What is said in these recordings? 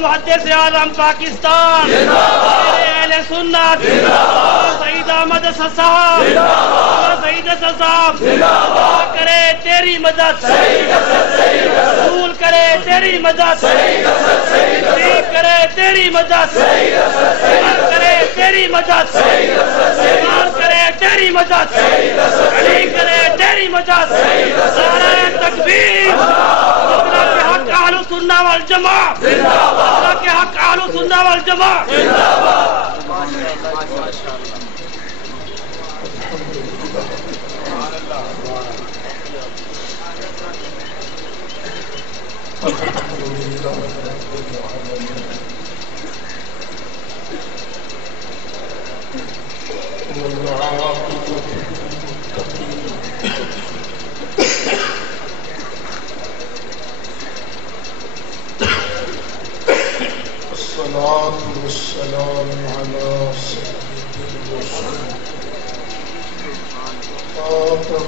محدث اعظم پاکستان، اہل سنت، سعید احمد اسد صاحب، سعید اسد صاحب، دعا کرے تیری مدد، قبول کرے تیری مدد، ٹھیک کرے تیری مدد، کرے تیری مدد، کرے تیری مدد، علی کرے تیری مدد، نعرہ تکبیر، اللہ کے حق اہل سنہ والجماعہ، اللہ کے حق اہل سنہ والجماعہ. الصلاة والسلام على سيد الرسل خاتم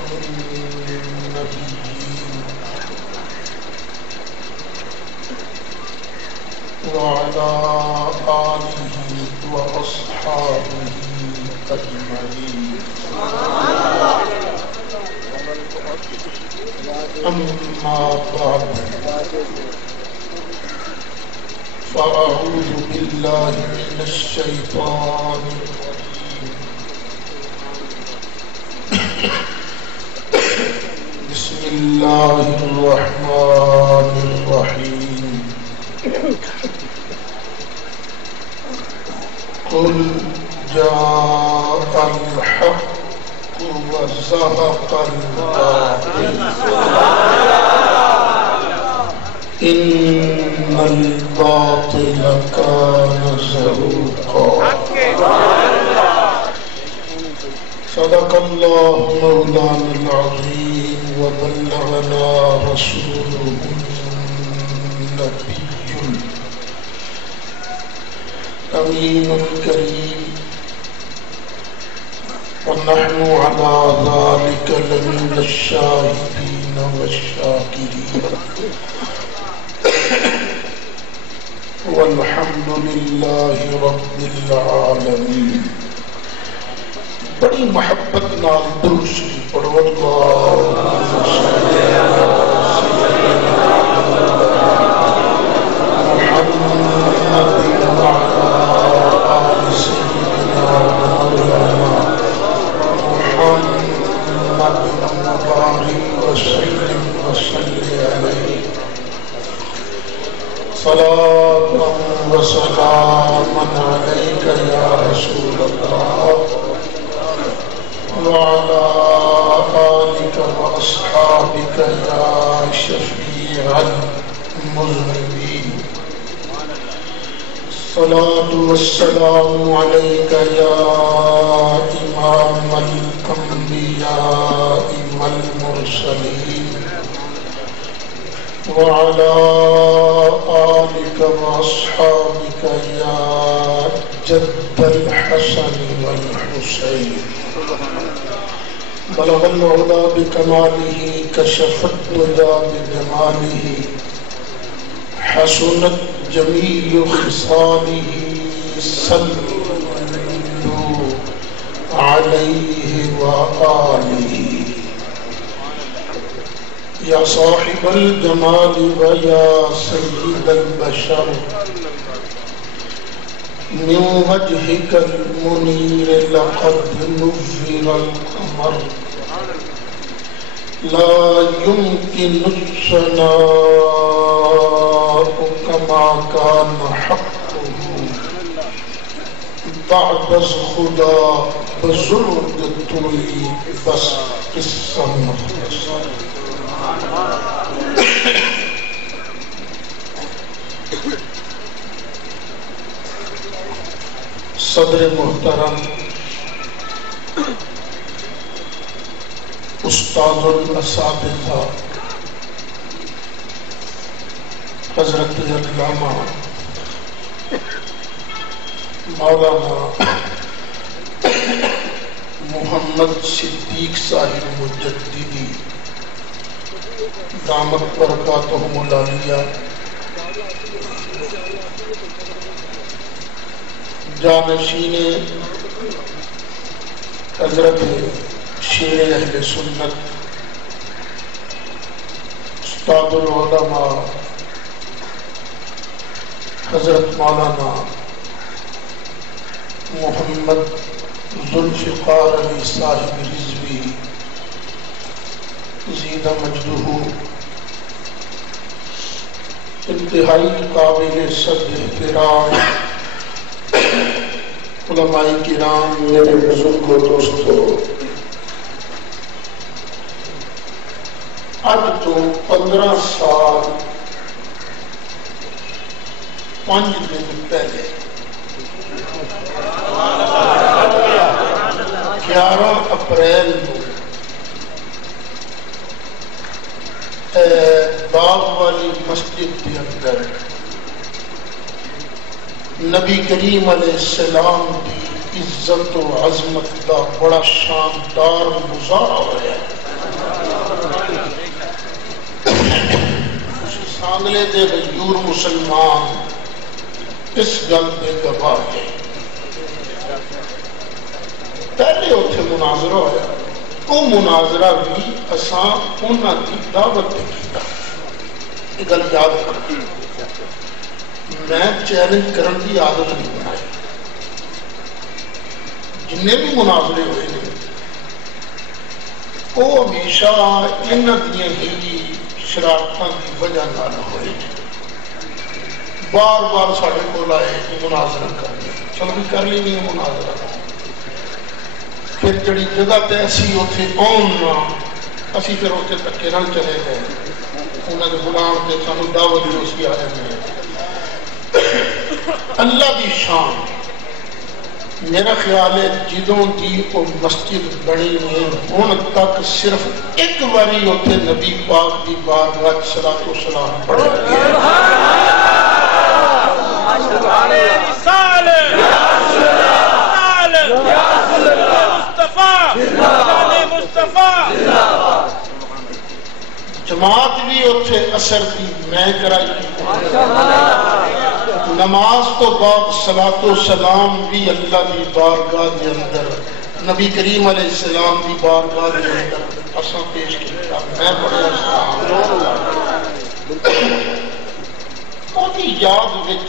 النبيين وعلى آله وأصحابه أجمعين. أما بعد، فأعوذ بالله من الشيطان الرجيم. بسم الله الرحمن الرحيم. قل جاء الحق وزهق الباطل إن الباطل كان زهوقا. صدق الله مولانا العظيم وبلغنا رسوله النبي الأمين الكريم، ونحن على ذلك لمن الشاهدين والشاكرين، والحمد لله رب العالمين. بڑی محبت نال درود شریف پڑھو. اللهم صل على سيدنا محمد وعلى آل سيدنا مولانا محمد وبارك وسلم عليه صلاة وسلاما عليك يا رسول الله وعلى آلك وأصحابك يا شفيع المذنبين. الصلاة والسلام عليك يا إمام الأنبياء والمرسلين وعلى آلك وأصحابك يا جد الحسن والحسين. بلغ العلا بكماله كشف الدجى بجماله حسنت جميل خصاله صلوا عليه وآله. يا صاحب الجمال ويا سيد البشر من وجهك المنير لقد نور القمر لا يمكن الثناء كما كان حقه بعد خدا بزرگ توئی بس قصہ مختصر. صدر محترم استاد الاساتذہ حضرت علامہ مولانا محمد صدیق صاحب مجددی دامت برکاتہم العالیہ، جانشین حضرت شیر اہل سنت استاد العلماء حضرت مولانا محمد ذوالفقار علی صاحب رضوی زید مجدہ، انتہائی قابل صد احترام علماء کرام، میرے بزرگوں دوستو، آج تو 15 سال 5 دن پہلے 11 اپریل باغ والی مسجد کے اندر نبی کریم علیہ السلام کی عزت و عظمت کا بڑا شاندار مظاہرہ ہوا ہے۔ سانگلے دے غیور مسلمان اس گل پہ گواہ ہیں۔ پہلے اتنے مناظرہ ہوا، وہ مناظرہ بھی اساں انہاں کی دعوت پہ کیتا۔ یہ گل یاد کریں، میں چیلنج کرن کی عادت نہیں بنائی۔ جنہیں بھی مناظرے ہوئے ہیں وہ ہمیشہ انہاں دیاں ہی شرارتاں کی وجہ نال ہوئے، بار بار ساڑھے کو لائے کہ مناظرہ کرنے، چلو بھی کر لیں گے مناظرہ۔ پھر جڑی جگہ تے اسی اتنے آنا، اسی پھر اتنے تکے نال چلے گئے، انہوں نے بلان تے سانو دعوت دی اسی آئے میں۔ اللہ دی شان، میرا خیال ہے جدوں دی وہ مسجد بنی ہے ہن تک صرف ایک باری اتنے نبی پاک دی بارگاہ صلاۃ و سلام پڑھا گیا۔ جماعت بھی اتنے اثر کی میں کرائی، نماز تو بعد صلاۃ و سلام بھی اللہ دی بارگاہ دے اندر نبی کریم علیہ السلام دی بارگاہ دے اندر اساں پیش کیتا۔ میں پڑھیا اودی یاد وچ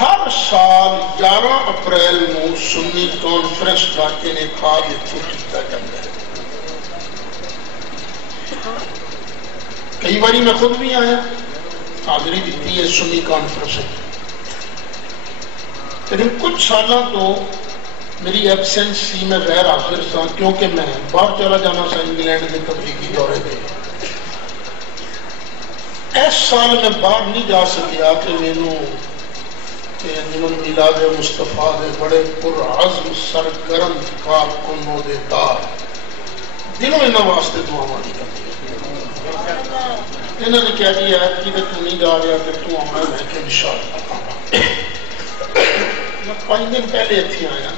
ہر سال 11 اپریل نو سنی کانفرنس کا انعقاد اتنے کیتا جاتا ہے۔ کئی باری میں خود بھی آیا، حاضری دیتی ہے سنی کانفرنس، لیکن کچھ سالہ تو میری ایبسنس سی، میں غیر حاضر تھا کیونکہ میں باہر چلا جانا سا انگلینڈ کے تبلیغی دورے پہ۔ اس سال میں باہر نہیں جا سکیا کہ مینوں انجمن میلاد مصطفیٰ دے بڑے پرعزم سرگرم کارکنوں دے دار دلوں انہاں واسطے دعاواں نہیں کرتے۔ انہوں نے کہہ دیا ہے کہ تو نہیں جا رہا کہ تو آنا ہے کہ انشاءاللہ۔ میں 5 دن پہلے اتنے آیا،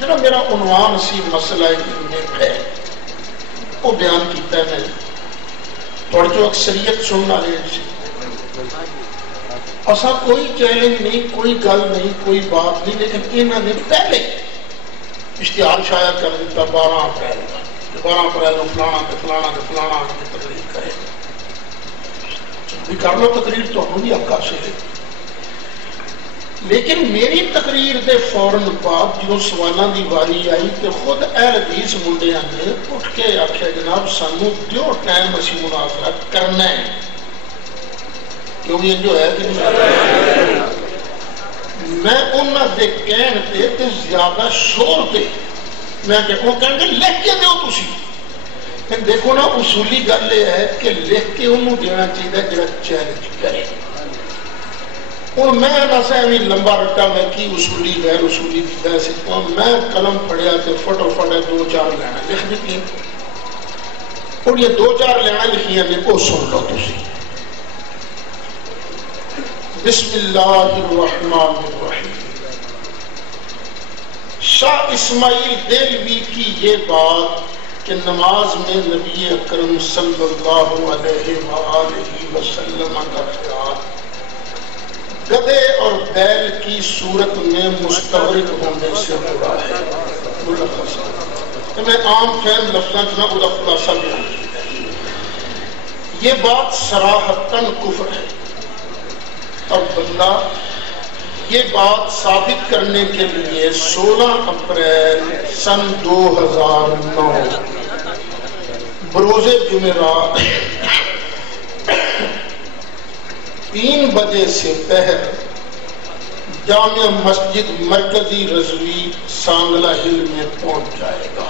جنہاں میرا عنوان سی مسئلہ ہے وہ بیان کیتا ہے میں، اور جو اکثریت سننا رہے سی اسا کوئی چیلنج نہیں، کوئی گل نہیں، کوئی بات نہیں، لیکن انہوں نے پہلے اشتہار شائع کر دیتا 12 اپریل کا، 12 اپریل کو فلانا کے فلانا کے فلانا کی تقریر کرے بھی کر لو، تقریر تو ہم بھی حق حاصل ہے۔ لیکن میری تقریر دے فوراً بعد جو سوالاں دی واری آئی کہ خود اہل حدیث منڈیاں نے اٹھ کے آخیا جناب سانو دیو ٹائم اسی مناظرہ کرنا ہے، کیوں یہ جو ہے کہ میں انہاں دے کہن تے زیادہ شور تے میں کہ وہ کہیں گے لکھ کے دیو تسی، لیکن دیکھو نا اصولی گل یہ ہے کہ لکھ کے انہوں دینا چاہیے جڑا چیلنج کرے۔ اور میں نہ سہمی لمبا رٹا میں کی اصولی غیر اصولی کی بحث کو میں قلم پڑھیا تے فٹو فٹے 2-4 لینا لکھ دیتی ہیں، اور یہ 2-4 لینا لکھیاں نے کو سن لو تسی۔ بسم اللہ الرحمن الرحیم۔ شاہ اسماعیل دہلوی کی یہ بات کہ نماز میں نبی اکرم صلی اللہ علیہ وآلہ وسلم کا خیال گدھے اور بیل کی صورت میں مستغرق ہونے سے برا ہے ملخص میں عام فہم لفظاں میں وہ خلاصہ بیان کیا ہے یہ بات صراحتاً کفر ہے اور بندہ یہ بات ثابت کرنے کے لیے 16 اپریل سن 2009 بروز جمعرات 3 بجے سے پہر جامع مسجد مرکزی رضوی سانگلہ ہل میں پہنچ جائے گا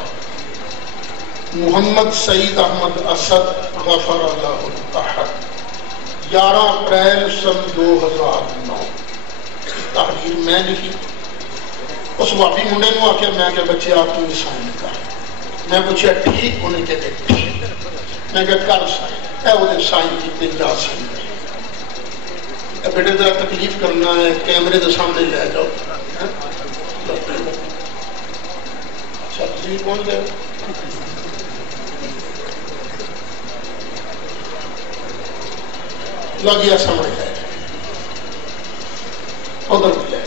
محمد سعید احمد اسد غفر اللہ تحت 11 اپریل سن 2009 تحریر میں لکھی اس وابی منڈے نو آکے میں کہ بچے آپ کی سائن کر میں پوچھا ٹھیک ہونے کے لئے ٹھیک میں کہ کر سائن اے وہ سائن کی دن جا سائن بیٹے ذرا تکلیف کرنا ہے کیمرے دے سامنے لے جاؤ سبزی کون گئے لگیا سمجھ جائے ادھر بھی جائے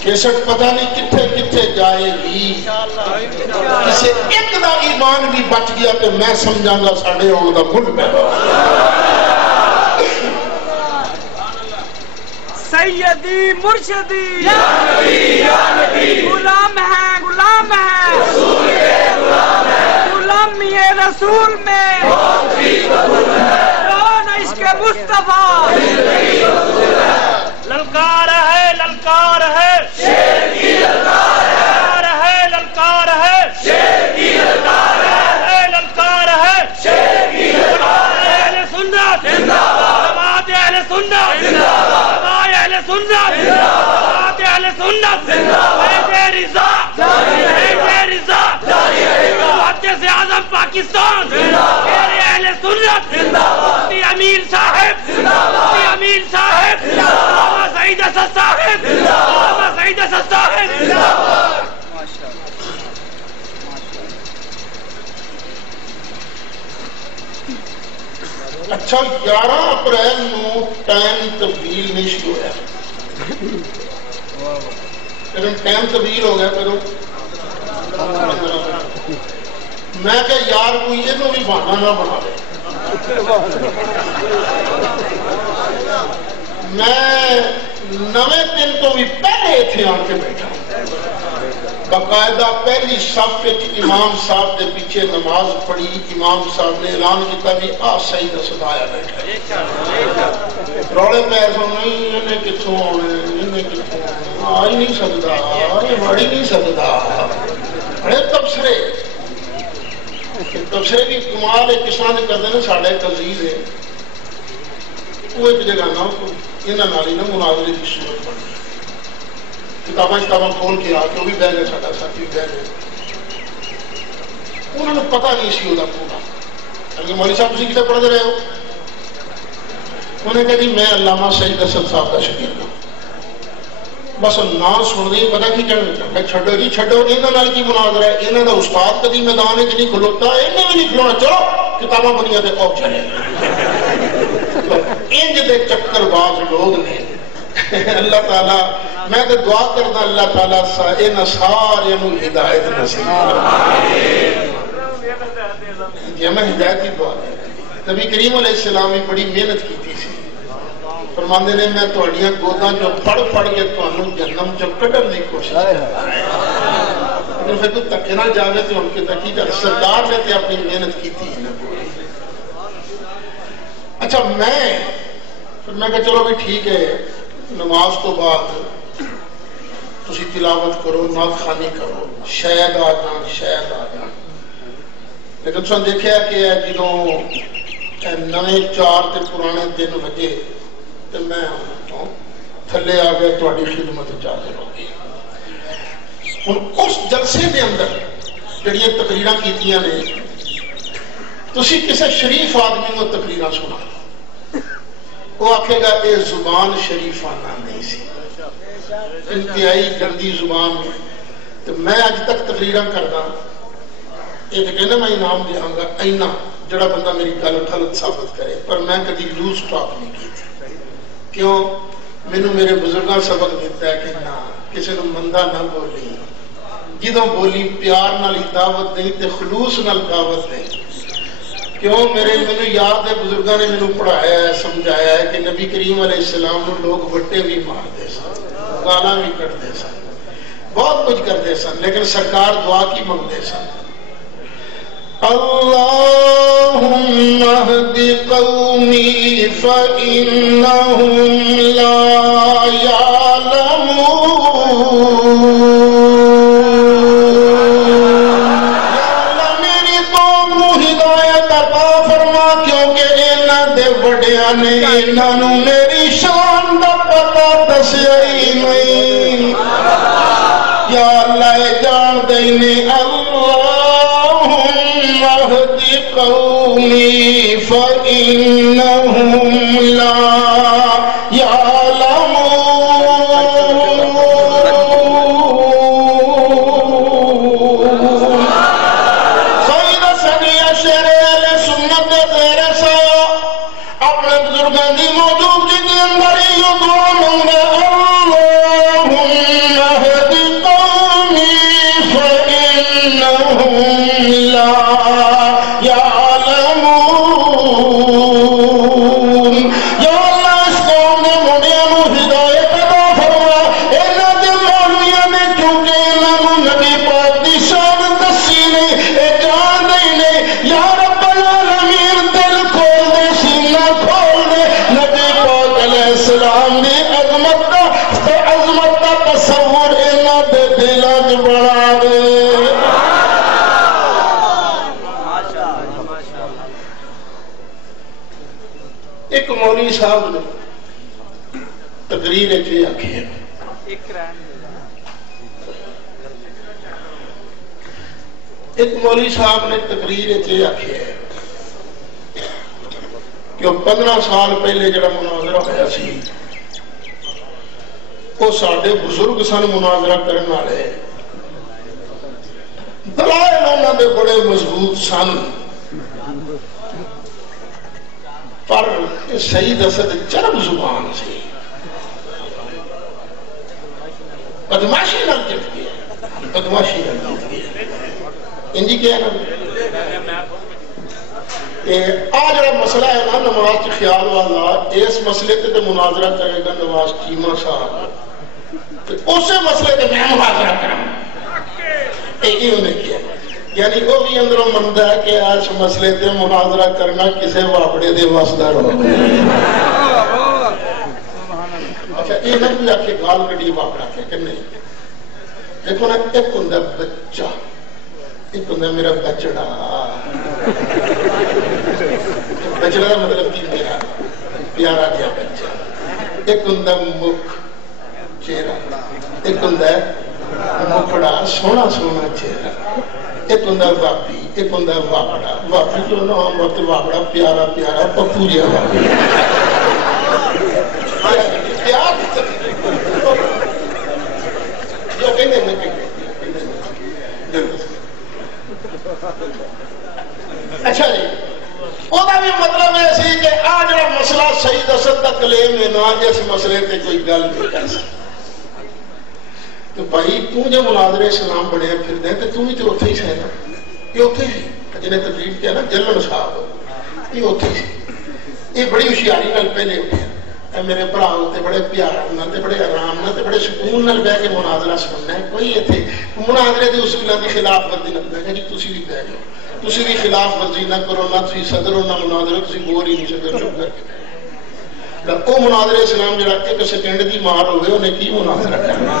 کیسٹ پتہ نہیں کتھے کتھے جائے گی اسے ایک دا ایمان بھی بچ گیا کہ میں سمجھاں گا ساڑھے ہوں دا ملک پیدا سیدی مرشدی یا نبی غلام ہے رسول کے غلام ہے غلامی رسول میں کون عشق مصطفیٰ للکار ہے شیر کی للکار ہے للکار ہے شیر کی للکار ہے للکار ہے شیر کی للکار ہے اہل سنت زندہ باد جماعت اہل سنت زندہ باد اہل سنت زندہ باد اہل سنت زندہ باد رضا رضا محدث اعظم پاکستان زندہ باد اہل سنت زندہ باد امیر صاحب زندہ باد امیر صاحب زندہ باد سعید اسد صاحب زندہ باد سعید اسد صاحب زندہ باد اچھا 11 اپریل نو ٹائم تبدیل نہیں شروع ہے لیکن ٹائم تبدیل ہو گیا پھر میں کہ یار کوئی یہ تو بھی بہانا نہ بنا لے میں 9 دن تو بھی پہلے اتنے آن کے بیٹھا باقاعدہ پہلی صف امام صاحب کے پیچھے نماز پڑھی امام صاحب نے اعلان کیا بھی سعید اسد آیا بیٹھا روڑے پہ ایسا نہیں انہیں کتوں آنے انہیں کتوں آ ہی نہیں سکتا یہ بڑھ ہی نہیں سکتا بڑے تبصرے بھی کمال ایک کسان کرتے ہیں ساڑھے ایک عزیز ہے وہ ایک جگہ نہ انہاں نالی نہ مناظرے کی صورت بنی کتاباں کھول کے آ کے وہ بھی بہ گئے ساڈا ساتھی بہ گئے انہوں نے پتہ نہیں سی وہ پورا کہ مولوی صاحب تسی کتنے پڑھتے رہے ہو انہوں نے کہا جی میں علامہ سعید اسد صاحب کا شکیل ہوں بس نام سن دیں پتہ کی کہنا میں چھڈو جی چھڈو انہاں نال کی مناظرہ ہے انہاں دا استاد کدی میدان وچ نہیں کھلوتا انہیں بھی نہیں کھلونا چلو کتاباں بنیاں تے او چلے انج دے چکر باز لوگ نے اللہ تعالیٰ میں تو دعا کرنا اللہ تعالیٰ انہاں سارے نو ہدایت نصیب یہ میں ہدایت کی دعا ہے نبی کریم علیہ السلام نے بڑی محنت کی تھی فرماندے نے میں تہاڈیاں گوداں چوں پڑھ کے تانوں جہنم چوں کڈن دی کوشش لیکن پھر تو تکے نہ جاوے تے ان کے تکی کر سرکار نے تے اپنی محنت کی تھی اچھا میں کہا چلو بھی ٹھیک ہے نماز تو بعد تسی تلاوت کرو نعت خوانی کرو شاید آ جان لیکن تساں دیکھیا کہ جدوں نویں 4 تے پرانے دن وجے تے میں تھلے آ گیا تہاڈی خدمت حاضر ہو گئی ہن اس جلسے دے اندر جڑیاں تقریراں کیتیاں نے تسی کسے شریف آدمی کو تقریراں سنا وہ آکھے گا اے زبان شریفانہ نہیں سی انتہائی گندی زبان تو میں آج تک تقریراں کرنا یہ تو کہنا میں انعام دیاں گا اینا جڑا بندہ میری گل غلط ثابت کرے پر میں کبھی لوز ٹاک نہیں کی تھی کیوں مینوں میرے بزرگاں سبق دیتا ہے کہ نہ کسی نے مندہ نہ بولی، جدوں بولی پیار نال دعوت دیں تے خلوص نال دعوت دیں. کیوں مینوں یاد ہے بزرگاں نے مینوں پڑھایا ہے سمجھایا ہے کہ نبی کریم علیہ السلام نوں لوگ وٹے بھی مارتے سن، گالاں بھی کٹتے سن، بہت کچھ کرتے سن، لیکن سرکار دعا کی منگتے سن. اللہم اہد قومی فإنہم لا یعلمون. یا اللہ میری قوم کو ہدایت عطا فرما، کیونکہ انہاں دے وڈیاں نے انہاں نوں میری شان دا پتہ دسیا ہی نہیں. یا اللہ جان دینے قومی فإنہم لا یعلمون. سید صدیہ شہر اہل سنت غیر سا اپنے بزرگاں دی موجودگی کے اندر یہ دعا مانگے اللہم اہد قومی فإنہم لا مولوی صاحب نے تقریر کے آکھی ہے، ایک مولوی صاحب نے تقریر کے آکھی ہے کہ 15 سال پہلے جڑا مناظرہ ہویا سی وہ ساڈے بزرگ سن مناظرہ کرنے والے، دلائل انہاں دے بڑے مضبوط سن، پر سید اسد چرب زبان سے بدماشی نہ جت گیا، بدماشی نہ جت گیا. انجی کیا ہے نا آج جڑا مسئلہ ہے نا نواز کے خیال والا، اس مسئلے تے مناظرہ کرے گا نواز چیمہ صاحب، اسے مسئلے تے میں مناظرہ کروں. ایک ہی انہیں کیا، یعنی وہ بھی اندروں مندہ ہے کہ آج مسئلے تے مناظرہ کرنا کسے واپڑے دے واسدار ہو. اچھا یہ نہ بھی آکے گال کٹی واپڑا کے کہ نہیں. دیکھو نا ایک ہندہ بچہ، ایک ہندہ میرا بچڑا، بچڑا مطلب کی میرا پیارا کیا بچہ، ایک ہندہ مکھ چہرہ، ایک ہندہ مکھڑا سونا سونا چہرہ، ایک ہندہ واپی، ایک ہندہ واپڑا. واپی جو نا ہم وقت واپڑا پیارا پیارا پپوریا واپی پیار جو کہنے میں اچھا جی اوہ بھی مطلب ہے سی کہ آج جڑا مسئلہ سید اسد دا کلیم ہے نا اس مسئلے تے کوئی گل نہیں کر سکتا. تو بھائی تو جو مناظرے اسلام بڑے پھر دیں تو تم ہی تو اتھے ہی سے نا، یہ اتھے ہی جنہیں تقریب کیا نا جلن صاحب، یہ اتھے ہی یہ بڑی ہوشیاری نال پہلے اٹھے میرے بھرا تے بڑے پیار نال تے بڑے آرام نال تے بڑے سکون نال بیٹھ کے مناظرہ سننا ہے. کوئی ایتھے مناظرے دے اصولوں دی خلاف ورزی نہ کرے جی تسی بھی بیٹھ جاؤ، تسی بھی خلاف ورزی نہ کرو، نہ تسی صدر ہو نہ مناظرہ، تسی بول ہی نہیں سکتے چپ کر کے. وہ مناظرہ اسلام جڑا ایک سیکنڈ دی مار ہوئے انہیں کی مناظرہ کرنا.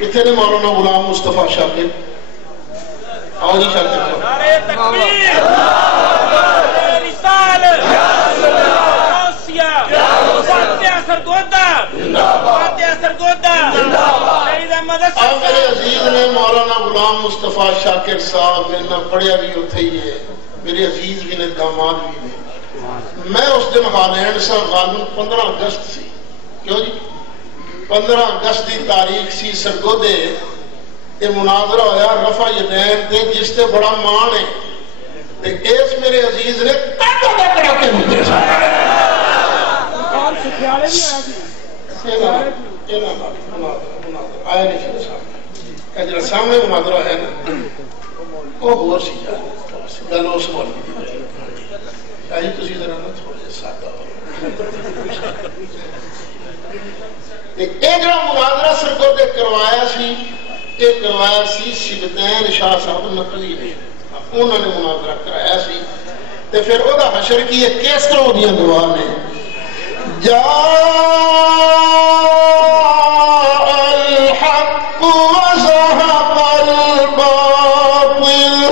اتنے نے مولانا غلام مصطفیٰ شاکر آؤ جی شاکر نعرہ تکبیر، نعرہ رسالت، فاتحہ سرگودہ، فاتحہ سرگودہ، شہید احمد اسد. آؤ میرے عزیز نے مولانا غلام مصطفیٰ شاکر صاحب نے پڑھیا بھی اتھے ہی ہے، میرے عزیز بھی نے داماد بھی نے. میں اس دن ہالینڈ سا غالباً 15 اگست سی، کیوں جی 15 اگست دی تاریخ سی سرگودے یہ مناظرہ ہویا رفع یدین تے جس تے بڑا مان ہے تے اس میرے عزیز نے کڑا کے ہوتے آیا نہیں سامنے سامنے مناظرہ ہے نا وہ ہو سی جا گل اس بول آئی تھی ذرا نا تھوڑے سادہ جڑا مناظرہ سرکو دے کروایا سی یہ کروایا سی سبتین شاہ صاحب نقلی نے انہوں نے مناظرہ کرایا سی تے پھر او دا حشر کی ایک کیس طرح دیا دعا نے الحق وزهق الباطل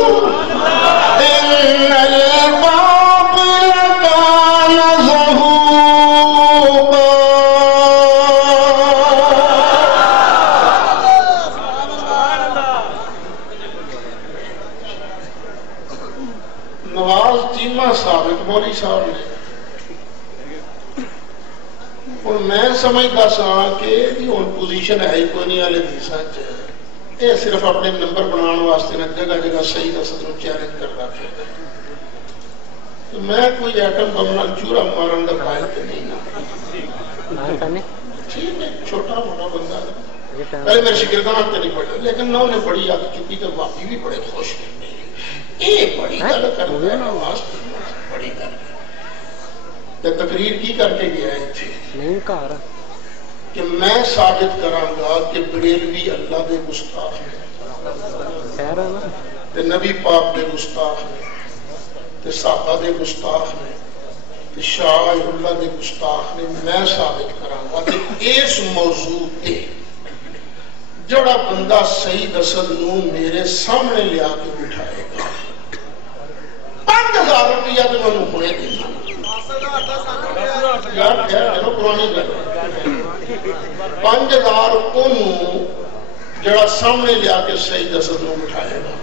إن الباطل كان زهوقا نواز چیمہ ثابت مولی صاحب نے اور میں سمجھتا سا کہ ان پوزیشن ہے ہی کوئی نہیں آلے دیسا چاہے یہ صرف اپنے نمبر بنانے واسطے نہ جگہ جگہ صحیح رسد میں چیلنج کرتا پھر تو میں کوئی ایٹم بمنا چورا مارن دا قائل تے نہیں نا ٹھیک ہے چھوٹا موٹا بندہ پہلے میرے شکردان تے نہیں پڑھا لیکن نہ انہیں بڑی آگ چکی تو واقعی بھی بڑے خوش کرتے ہیں یہ بڑی گل کر دیا نواز بڑی گل تقریر کی کر کے گیا ہے تھے نہیں کہا کہ میں ثابت کراں گا کہ بریلوی اللہ دے گستاخ ہیں تے نبی پاک دے گستاخ ہیں تے صحابہ دے گستاخ ہیں تے شاعر اللہ دے گستاخ ہیں میں ثابت کراں گا کہ اس موضوع تے جڑا بندہ سعید اسد نو میرے سامنے لیا کے بٹھائے گا 5000 روپیہ تو میں نے ہوئے دینا یار کہہ پرانی گل 5000 جڑا سامنے لیا کے سعید اسد نو بٹھائے گا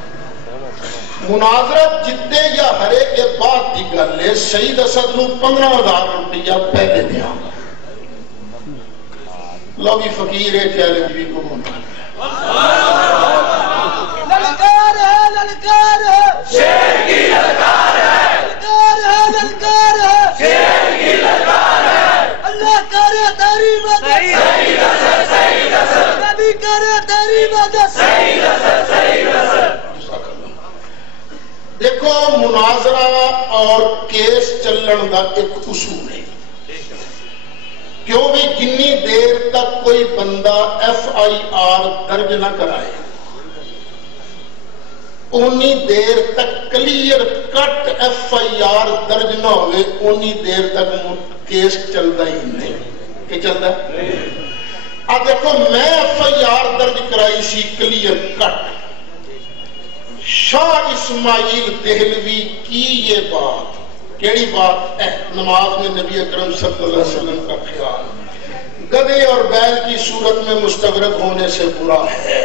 مناظرت جتے یا ہرے کے بعد دی گل ہے سعید اسد نو 15000 روپیہ پہلے دیا لو بھی فقیر ہے چیلنج بھی کو ہونا للکار ہے للکار ہے شیر کی للکار ہے للکار ہے شیر کی للکار ہے اللہ کرے تیری مدد سعید اسد نبی کرے تیری مدد سعید اسد دیکھو مناظرہ اور کیس چلن دا ایک اصول ہے کیوں بھی جنی دیر تک کوئی بندہ FIR درج نہ کرائے انی دیر تک کلیئر کٹ FIR درج نہ ہوئے انی دیر تک کیس چلتا ہی نہیں کہ چلتا ہے اب دیکھو میں FIR درج کرائی سی کلیئر کٹ شاہ اسماعیل دہلوی کی یہ بات کیڑی بات ہے نماز میں نبی اکرم صلی اللہ علیہ وسلم کا خیال گدھے اور بیل کی صورت میں مستغرق ہونے سے برا ہے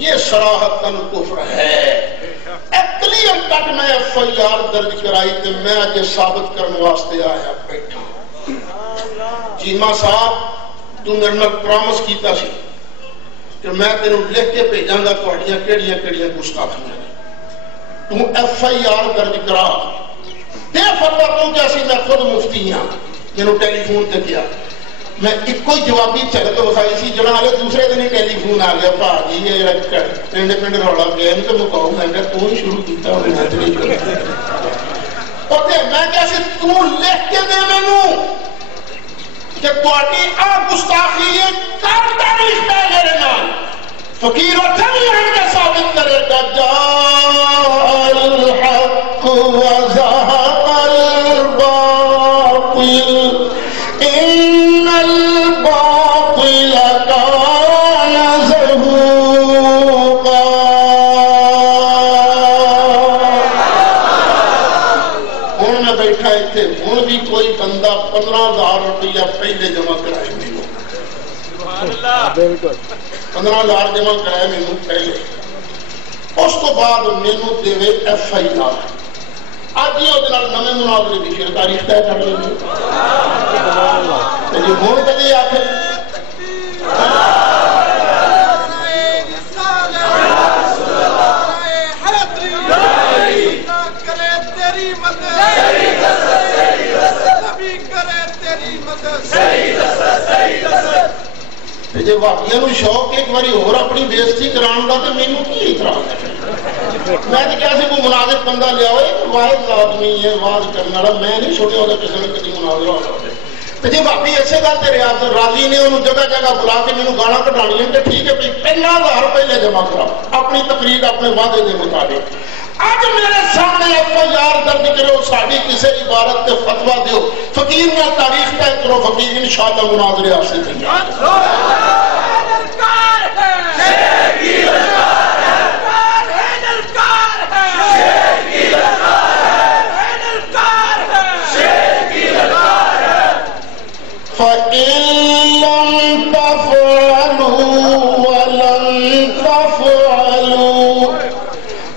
یہ صراحتاً کفر ہے کلیئر کٹ میں FIR درج کرائی تو میں آج ثابت کرنے واسطے آیا بیٹھا چیمہ صاحب تو میرے نال پرامس کیتا سی کہ میں تینوں لکھ کے بھیجاں گا تہاڈیاں کیڑیاں گستاخیاں تو FIR درج کرا دے فتوا تو جیسی میں خود مفتی ہاں جنہوں ٹیلی فون تے کیا میں ایک کوئی جوابی چلت وسائی سی جڑا آلے دوسرے دن ہی ٹیلی فون آ گیا پا جی یہ پنڈ رولا گیا تو میں کہوں میں کہ تو ہی شروع کیتا ہونے میں چلی اوتے میں کیسے تو لکھ کے دے مینوں کہ تہاڈی آ گستاخی یہ کرتا رشتہ ہے میرے نال فقیر اٹھا بھی ہم کے ثابت کرے گا جا الحق وزهق الباطل ان الباطل كان زهوقا ہوں میں بیٹھا تھے ہوں بھی کوئی بندہ 15000 روپیہ پہلے جمع کرائے مینوں 15000 جمع کرائے مینوں پہلے اس کو بعد مینوں دیوے FIR آج یہ ادھر نمیں مناظرے بھی پھر تاریخ طے کر لیں گے جی ہون کدی آخر جی بھابیاں نو شوق ایک باری اور اپنی بےزتی کران دا تے مینوں کی اعتراض ہے؟ میں تو کیا سی کوئی مناظر بندہ لیا ہوئے واحد آدمی ہے واز کرنے والا، میں نہیں چھوٹے ہوتا کسی نے کدی مناظرہ ہوتا تے جی بھابی ایسے گل تے ریاض راضی نے انہوں جگہ جگہ بلا کے مینوں گانا کٹانی ہے کہ ٹھیک ہے بھائی 50,000 پہلے جمع کراؤ اپنی تقریر اپنے وعدے کے مطابق. اج میرے سامنے FIR درج کرو، ساری کسی عبارت تے فتوا دیو، فقیر میں تاریخ طے کرو، فقیر انشاءاللہ مناظرے حاصل تیار. فَإِن لَّمْ تَفْعَلُوا وَلَن تَفْعَلُوا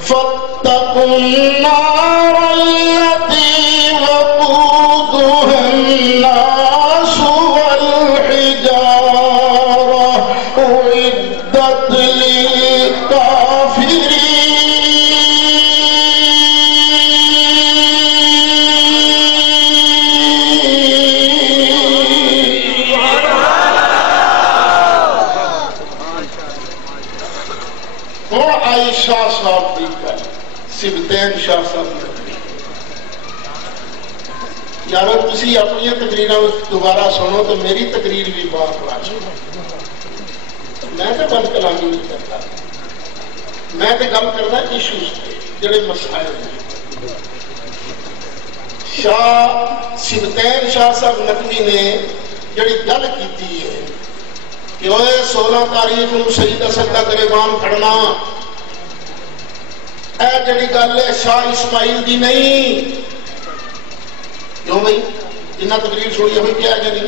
فَاتَّقُوا النَّارَ الَّتِي وَقُودُهَا النَّاسُ وَالْحِجَارَةُ أُعِدَّتْ لِلْكَافِرِينَ. شاہ صاحب دی گل سبتین شاہ صاحب نے یارو تسی اپنی تقریراں دوبارہ سنو تو میری تقریر بھی بہت راج میں تو بد کلامی نہیں کرتا، میں تو گل کرنا ایشوز تے جڑے مسائل ہیں. شاہ سبتین شاہ صاحب نقوی نے جڑی گل کیتی ہے کہ وہ 16 تاریخ نو شہید اسد دا گریبان پھڑنا اے جڑی گل ہے شاہ اسماعیل دی نہیں. کیوں بھائی جنہ تقریر چھوڑی ہوئی کیا ہے نہیں؟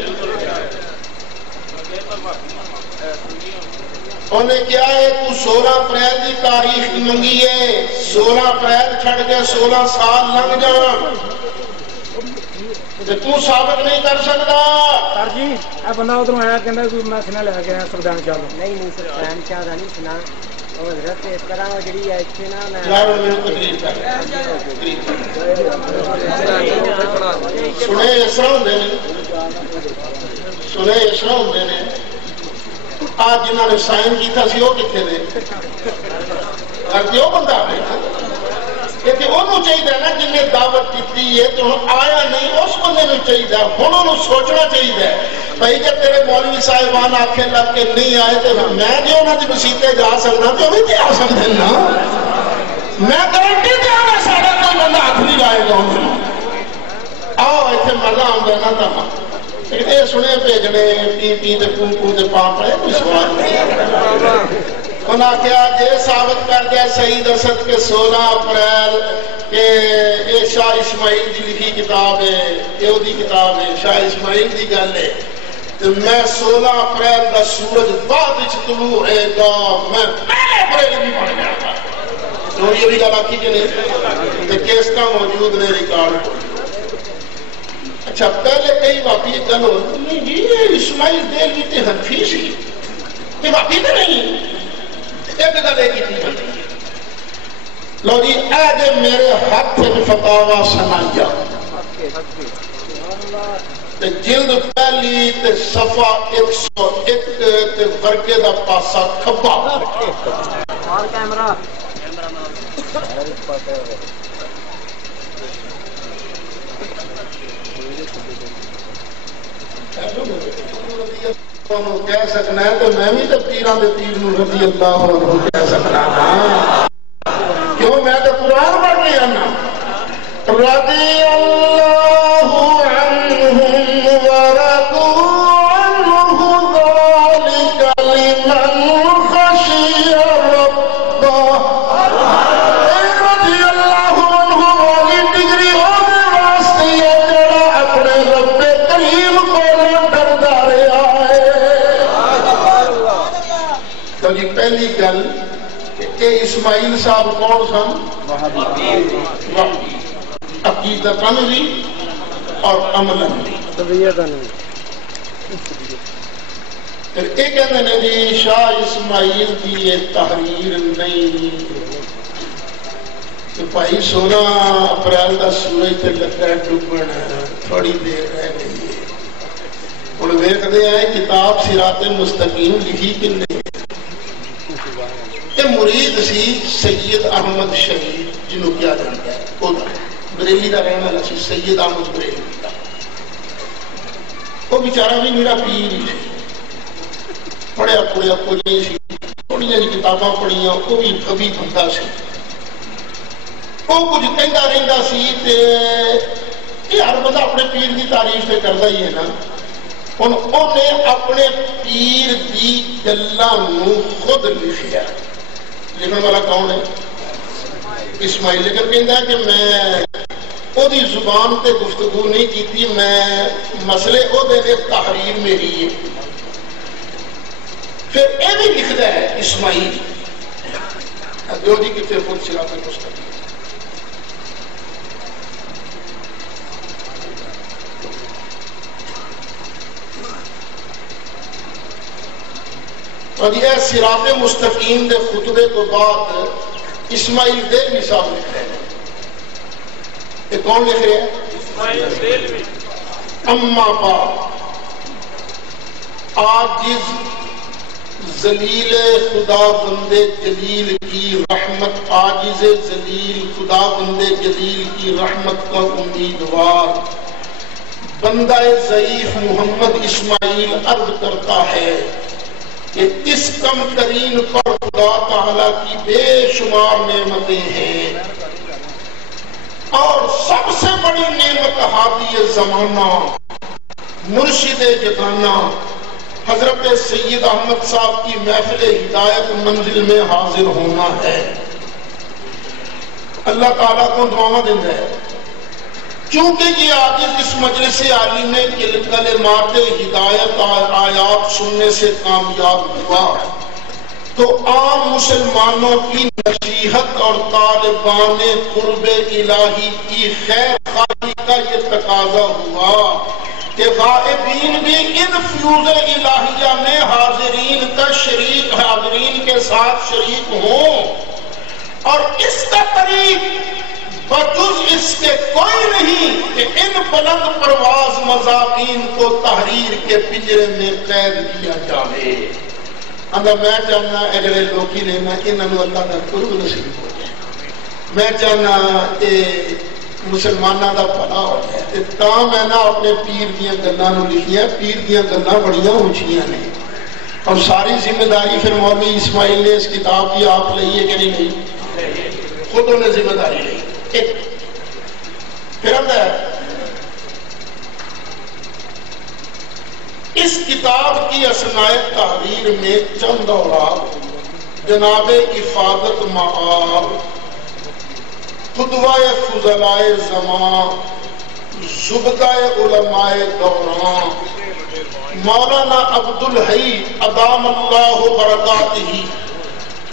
انہیں کیا ہے تو 16 اپریل دی تاریخ منگی ہے، 16 اپریل چھڑ کے 16 سال لنگ جان تو ثابت نہیں کر سکتا. سر جی اے بندہ ادھر آیا کہ میں سنا لے کے سردان چاہ نہیں سردان چاہ نہیں سنا حضرت اس طرح جڑی ہے اتنے نا میں سنے اس طرح ہوندے نے، سنے اس طرح ہوندے نے. آج جنہوں نے سائن کیتا سی وہ کتنے نے کرتے وہ بندہ بیٹھا کہ انہوں چاہیے نا جن نے دعوت دیتی ہے تو آیا نہیں اس بندے نو چاہیے ہوں انہوں سوچنا چاہیے بھائی جب تیرے مولوی صاحبان آنکھیں لگ کے نہیں آئے تو میں جو انہوں نے مسیطے جا سکنا تو بھی آ سکتے نا. میں گارنٹی دیا میں سارا کوئی بندہ ہاتھ نہیں لائے گا آؤ اتنے مزہ آؤں نا تھا یہ سنے بھیجنے پی پی تے پو پو تے پا پڑے کوئی سوال نہیں. انہاں کیا یہ ثابت کر دیا شہید اسد کے 16 اپریل کہ یہ شاہ اسماعیل دی لکھی کتاب ہے، یہ دی کتاب ہے شاہ اسماعیل دی گل ہے. تو میں 16 اپریل کا سورج بعد طلوع ہوئے گا میں پہلے اپریل بھی پڑھ گیا تھا. تو یہ بھی گل آخی کہ نہیں کیسٹاں موجود نے ریکارڈ. اچھا پہلے کئی واقعی ایک گل ہوتی یہ اسماعیل دہلوی تے حنفی سی یہ واقعی تو نہیں ایک گل یہ کی. لو جی اے جے میرے ہاتھ فتاوا سنایا جلد پہلی تے صفحہ 101 تے ورقے دا پاسا کھبا کیمرہ کہہ سکنا ہے تو میں بھی تو تیران دے تیر نو رضی اللہ عنہ کہہ سکنا نا کیوں میں تو قرآن پڑھ کے آنا رضی اللہ عنہم ورضوا عنہ ذالک لمن خشی ربہ. رضی اللہ عنہ والی ڈگری ہونے واسطے یہ جڑا اپنے رب کریم کو ڈردا رہا ہے. تو جی پہلی گل کہ اسماعیل صاحب کون سن؟ عقیدتاً بھی اور عملاً بھی. پھر یہ کہتے ہیں جی شاہ اسماعیل کی یہ تحریر نہیں کہ بھائی 16 اپریل کا سورج تے لگا ڈوبن تھوڑی دیر رہ گئی ہے ہن ویکھدے ہیں کتاب صراط مستقیم لکھی کہ نہیں. یہ مرید سی سید احمد شہید جنہوں کیا جانتا ہے وہ بریلی کا رہنے والا سی سید احمد بریلی کا. وہ بیچارہ بھی میرا پیر ہی پڑھیا پڑھیا کوئی سی تھوڑی جی کتاباں پڑھیاں وہ بھی کبھی بندہ سی. وہ کچھ کہتا رہتا سی تے ہر بندہ اپنے پیر کی تعریف تے کرتا ہی ہے نا. ہن انہیں اپنے پیر دی گلاں نوں خود لکھیا. لکھن والا کون ہے؟ اسماعیل. لیکن کہتا ہے کہ میں او دی زبان تے گفتگو نہیں کی، میں مسئلے او دے تحریر میری ہے. پھر اے بھی لکھتا ہے اسماعیل جو جی کتنے خود صراط مستقیم. اور یہ صراط مستقیم دے خطبے کو بعد اسماعیل دہلوی صاحب لکھ رہے ہیں. یہ کون لکھ رہے ہیں؟ اسماعیل دہلوی. اما بعد عاجز ذلیل خدا بندے جلیل کی رحمت، عاجز ذلیل خدا بندے جلیل کی رحمت کا امیدوار بندہ ضعیف محمد اسماعیل عرض کرتا ہے کہ اس کم ترین پر خدا تعالیٰ کی بے شمار نعمتیں ہیں، اور سب سے بڑی نعمت ہادی زمانہ مرشد جگانہ حضرت سید احمد صاحب کی محفل ہدایت منزل میں حاضر ہونا ہے. اللہ تعالیٰ کو دعا دینا ہے. چونکہ یہ عاجز اس مجلس عالی میں کلمات ہدایت آیات سننے سے کامیاب ہوا تو عام مسلمانوں کی نصیحت اور طالبان قرب الہی کی خیر خواہی کا یہ تقاضا ہوا کہ غائبین بھی ان فیوز الہیہ میں حاضرین کا شریک، حاضرین کے ساتھ شریک ہوں. اور اس کا طریق بجز اس کے کوئی نہیں کہ ان بلند پرواز مضامین کو تحریر کے پنجرے میں قید کیا جائے. اگر میں چاہنا اگلے لوکی نے میں انہوں اللہ کا قرب نصیب ہو جائے. میں چاہنا مسلمانہ دا پڑا ہو جائے. تا میں نہ اپنے پیر دیاں گلانوں لکھیاں. پیر دیاں گلاں بڑیاں اونچیاں نے، اور ساری ذمہ داری پھر مولوی اسماعیل نے اس کتاب کی آپ لئی ہے کہ نہیں لئی؟ خود انہوں نے ذمہ داری لئی. پھر ہے اس کتاب کی اثناء تحریر میں چند اوراق جناب افادت معاب، قدوہ فضلائے زمان، زبدہ علماء دوران، مولانا عبدالحی ادام اللہ برکاتہ،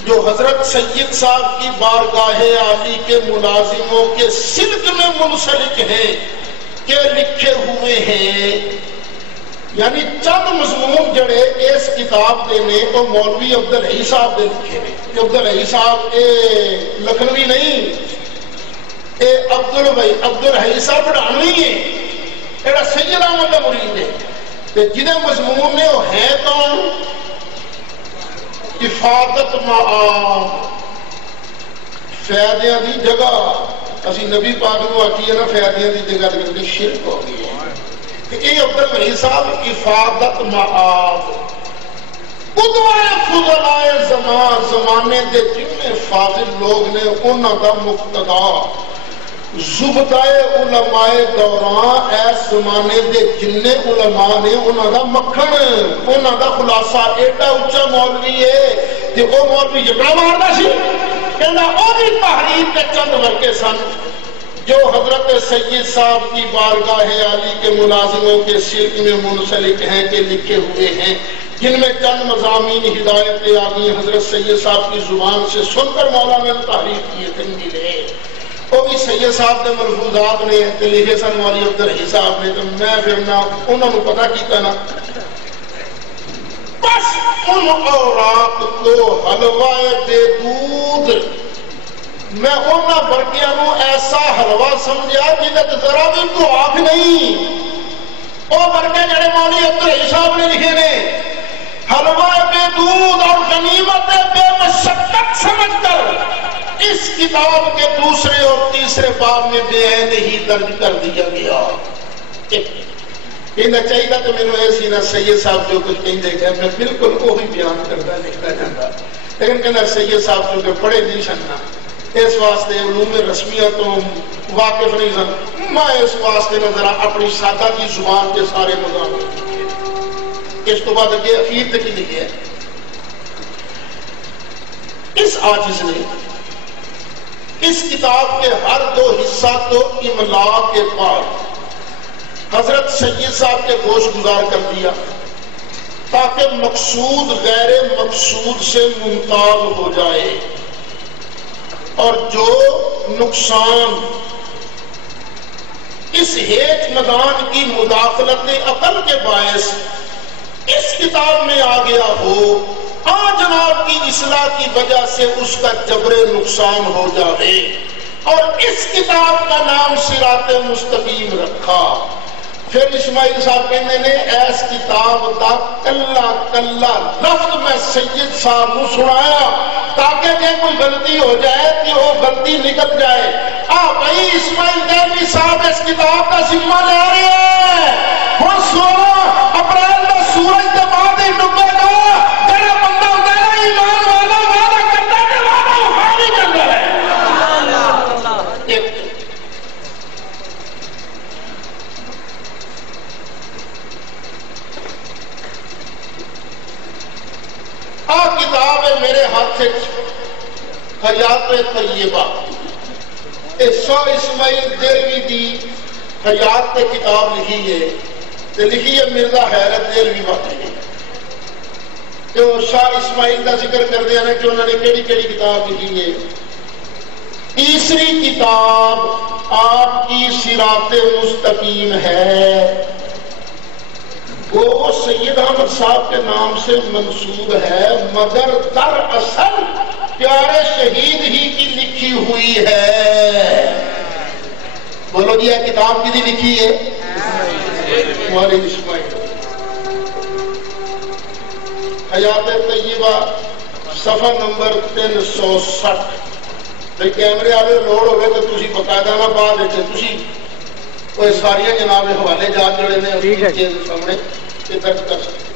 جو حضرت سید صاحب کی بارگاہ عالی کے ملازموں کے سلک میں منسلک ہیں، کے لکھے ہوئے ہیں. یعنی چند مضمون جڑے اس کتاب دے نے تو مولوی عبدالحی صاحب دے لکھے ہیں. عبدالحی صاحب لکھنوی نہیں، اے عبدالحی صاحب بڑھانوی ہے، ایڑا سید احمد دا مرید ہے. جنہیں مضمون نے وہ ہے کون؟ افادت معاب، فیدیاں دی جگہ. اسی نبی پاک کو آتی ہے نا فیدیاں دی جگہ لگے شرک ہو گئی ہے. اے عبدالحی صاحب افادت معاب، قدوہ فضلائے زمان، زمانے دے جن فاضل لوگ نے انہاں دا مقتدا، زبدہ علماء دوران، ایس زمانے دے جن علماء نے انہاں دا مکھن، انہاں دا خلاصہ. ایڈا اچھا مولوی ہے کہ وہ مولوی جگہ مارنا سی کہنا او بھی تحریر کے چند ورکے سن جو حضرت سید صاحب کی بارگاہ عالی کے ملازموں کے سلک میں منسلک ہیں کہ لکھے ہوئے ہیں، جن میں چند مضامین ہدایت عالی حضرت سید صاحب کی زبان سے سن کر مولانا نے تحریر کیے تھے ملے. وہ بھی سید صاحب نے ملفوظات نے لکھے سن والی عبدالحی صاحب نے. تو میں پھر نہ انہوں نے پتہ کیتا نا بس ان اوراق کو حلوہ بے دودھ میں انہاں برکیاں نو ایسا حلوہ سمجھا جنہیں ذرا بھی تو آنکھ نہیں. وہ ورقے جڑے مولوی عبدالعزیز صاحب نے لکھے نے، حلوہ بے دودھ اور غنیمت بے مشقت سمجھ کر اس کتاب کے دوسرے اور تیسرے باب میں بے عین ہی درج کر دیا گیا۔ کہنا چاہیے تو میرے ایسی نہ سید صاحب جو کچھ کہیں دے گا میں بالکل وہی بیان کرتا لکھتا جاتا، لیکن کہنا سید صاحب جو کہ پڑھے نہیں سننا اس واسطے علوم رسمیہ تو واقف نہیں سن، میں اس واسطے نہ ذرا اپنی سادہ کی زبان کے سارے مضامین اس تو بعد اگے اخیر تک ہی لکھے ہے۔ اس عاجز نے اس کتاب کے ہر دو حصہ کو املا کے بعد حضرت سید صاحب کے گوش گزار کر دیا تاکہ مقصود غیر مقصود سے ممتاز ہو جائے، اور جو نقصان اس ہیج مدان کی مداخلت عقل کے باعث اس کتاب میں آ گیا ہو، جناب کی اصلاح کی وجہ سے اس کا جبر نقصان ہو جائے، اور اس کتاب کا نام صراط مستقیم رکھا۔ پھر اسماعیل صاحب کہنے نے ایس کتاب دا کلا کلا لفظ میں سید صاحب کو سنایا تاکہ کہ کوئی غلطی ہو جائے کہ وہ غلطی نکل جائے۔ بھائی اسماعیل دہلوی صاحب اس کتاب کا ذمہ لے رہے ہیں، ہوں 16 اپریل کا سورج کے بعد ہی ڈبے گا، جڑا بندہ ہوتا ہے نا ایمان والا وعدہ کرتا ہے کہ وعدہ وفا نہیں کرتا ہے۔ کتاب ہے میرے ہاتھ سے حیات طیبہ، شاہ اسماعیل دہلوی دی حیات پہ کتاب لکھی ہے، لکھی ہے مرزا حیرت دہلوی واقعی جو شاہ اسماعیل کا ذکر کر دیا نا کہ انہوں نے کیڑی کیڑی کتاب لکھی ہے۔ تیسری کتاب آپ کی صراط مستقیم ہے، وہ سید احمد صاحب کے نام سے منسوب ہے، مگر دراصل پیارے شہید ہی کی لکھی ہوئی ہے۔ بولو جی یہ کتاب کی لکھی ہے مولانا اسماعیل۔ حیات طیبہ صفحہ نمبر 360۔ بھائی کیمرے والے لوڑ ہوئے تو تسی باقاعدہ نہ بعد تسی کوئی ساری جناب حوالے جات جڑے نے سامنے یہ درج کر سکتے۔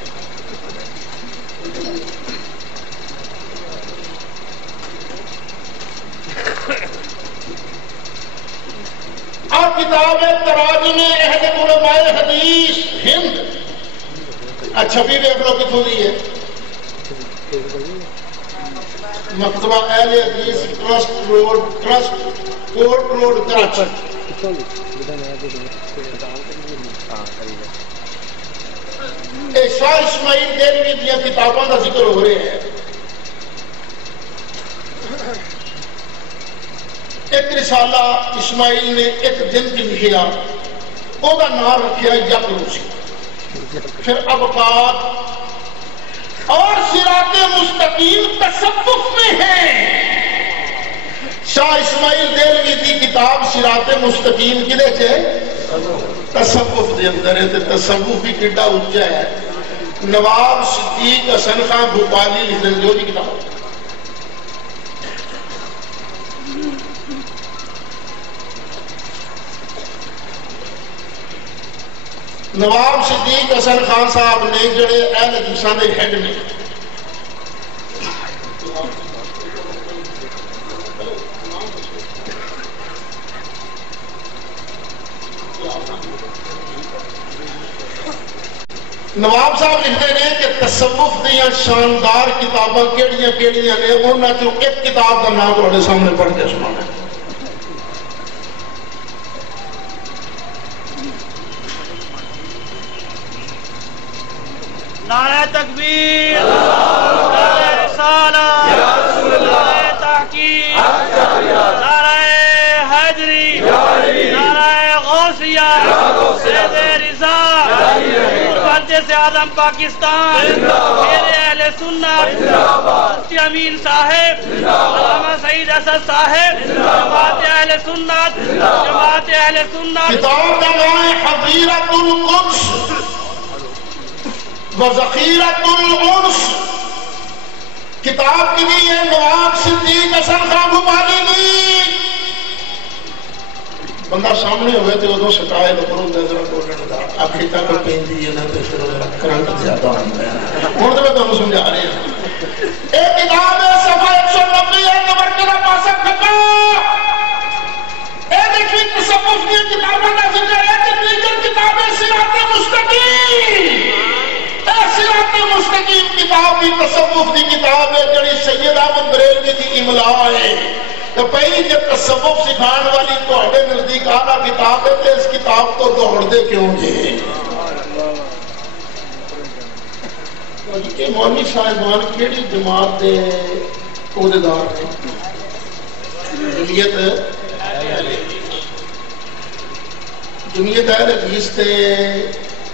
اور کتاب تراجم اہل علماء حدیث ہند، اچھا بھی دیکھ لو کتوں دی ہے، مکتبہ اہل حدیث ٹرسٹ کورٹ روڈ کراچی۔ شاہ اسماعیل دہلوی دیا کتابوں کا ذکر ہو رہے ہیں۔ ایک رسالہ اسماعیل نے ایک دن کی لکھیا، وہ کا نام رکھیا یقروسی، پھر ابقات اور صراط مستقیم تصوف میں ہے۔ شاہ اسماعیل دہلوی دی کتاب صراط مستقیم کدے چ تصوف دے اندر ہے، تصوف بھی کڈا اونچا ہے۔ نواب صدیق حسن خان بھوپالی لکھن جو دی کتاب، نواب صدیق حسن خان صاحب نے جڑے اہل حدیثاں دے ہیڈ نے، نواب صاحب لکھتے ہیں کہ تصوف دیا شاندار کتاباں کیڑیاں کیڑیاں نے، انہاں چوں ایک کتاب کا نام تہاڈے سامنے پڑھ کے سنانا ہے۔ نعرہ تکبیر، نعرہ رسالہ، نعرہ تحقیق، نعرہ حیدری، نعرہ غوثیہ، سید رضا، محدث اعظم پاکستان میرے اہل سنت مفتی امین صاحب علامہ سعید اسد صاحب جماعت اہل سنت جماعت اہل سنت کتاب کا نام ہے حظیرۃ القدس وذخیرۃ الانس کتاب کی دی ہے نواب صدیق حسن خان بھوپالی کی بندہ سامنے ہوئے تو ادو سٹائے تو کرو ذرا بولنے دا آخری تک پہنتی ہے نا تو پھر کرنٹ زیادہ ہوتا ہے ہوں تو میں تمہیں سمجھا رہے ہیں ایک کتاب ہے صفحہ 190 ہے نمبر تیرا پاسا کھٹا اے دیکھیں تصوف کی کتابیں نازل کرے کہ کتابیں صراط مستقیم صراط مستقیم کتاب بھی تصوف کی کتاب ہے جڑی سید احمد بریلوی کی املا ہے تو پہلی جب تصوف سکھان والی تہاڈے نزدیک اعلیٰ کتاب ہے تو اس کتاب کو دوڑ دے کیوں جے یہ مولوی صاحبان کیڑی جماعت دے عہدیدار ہیں جمعیت اہل حدیث تے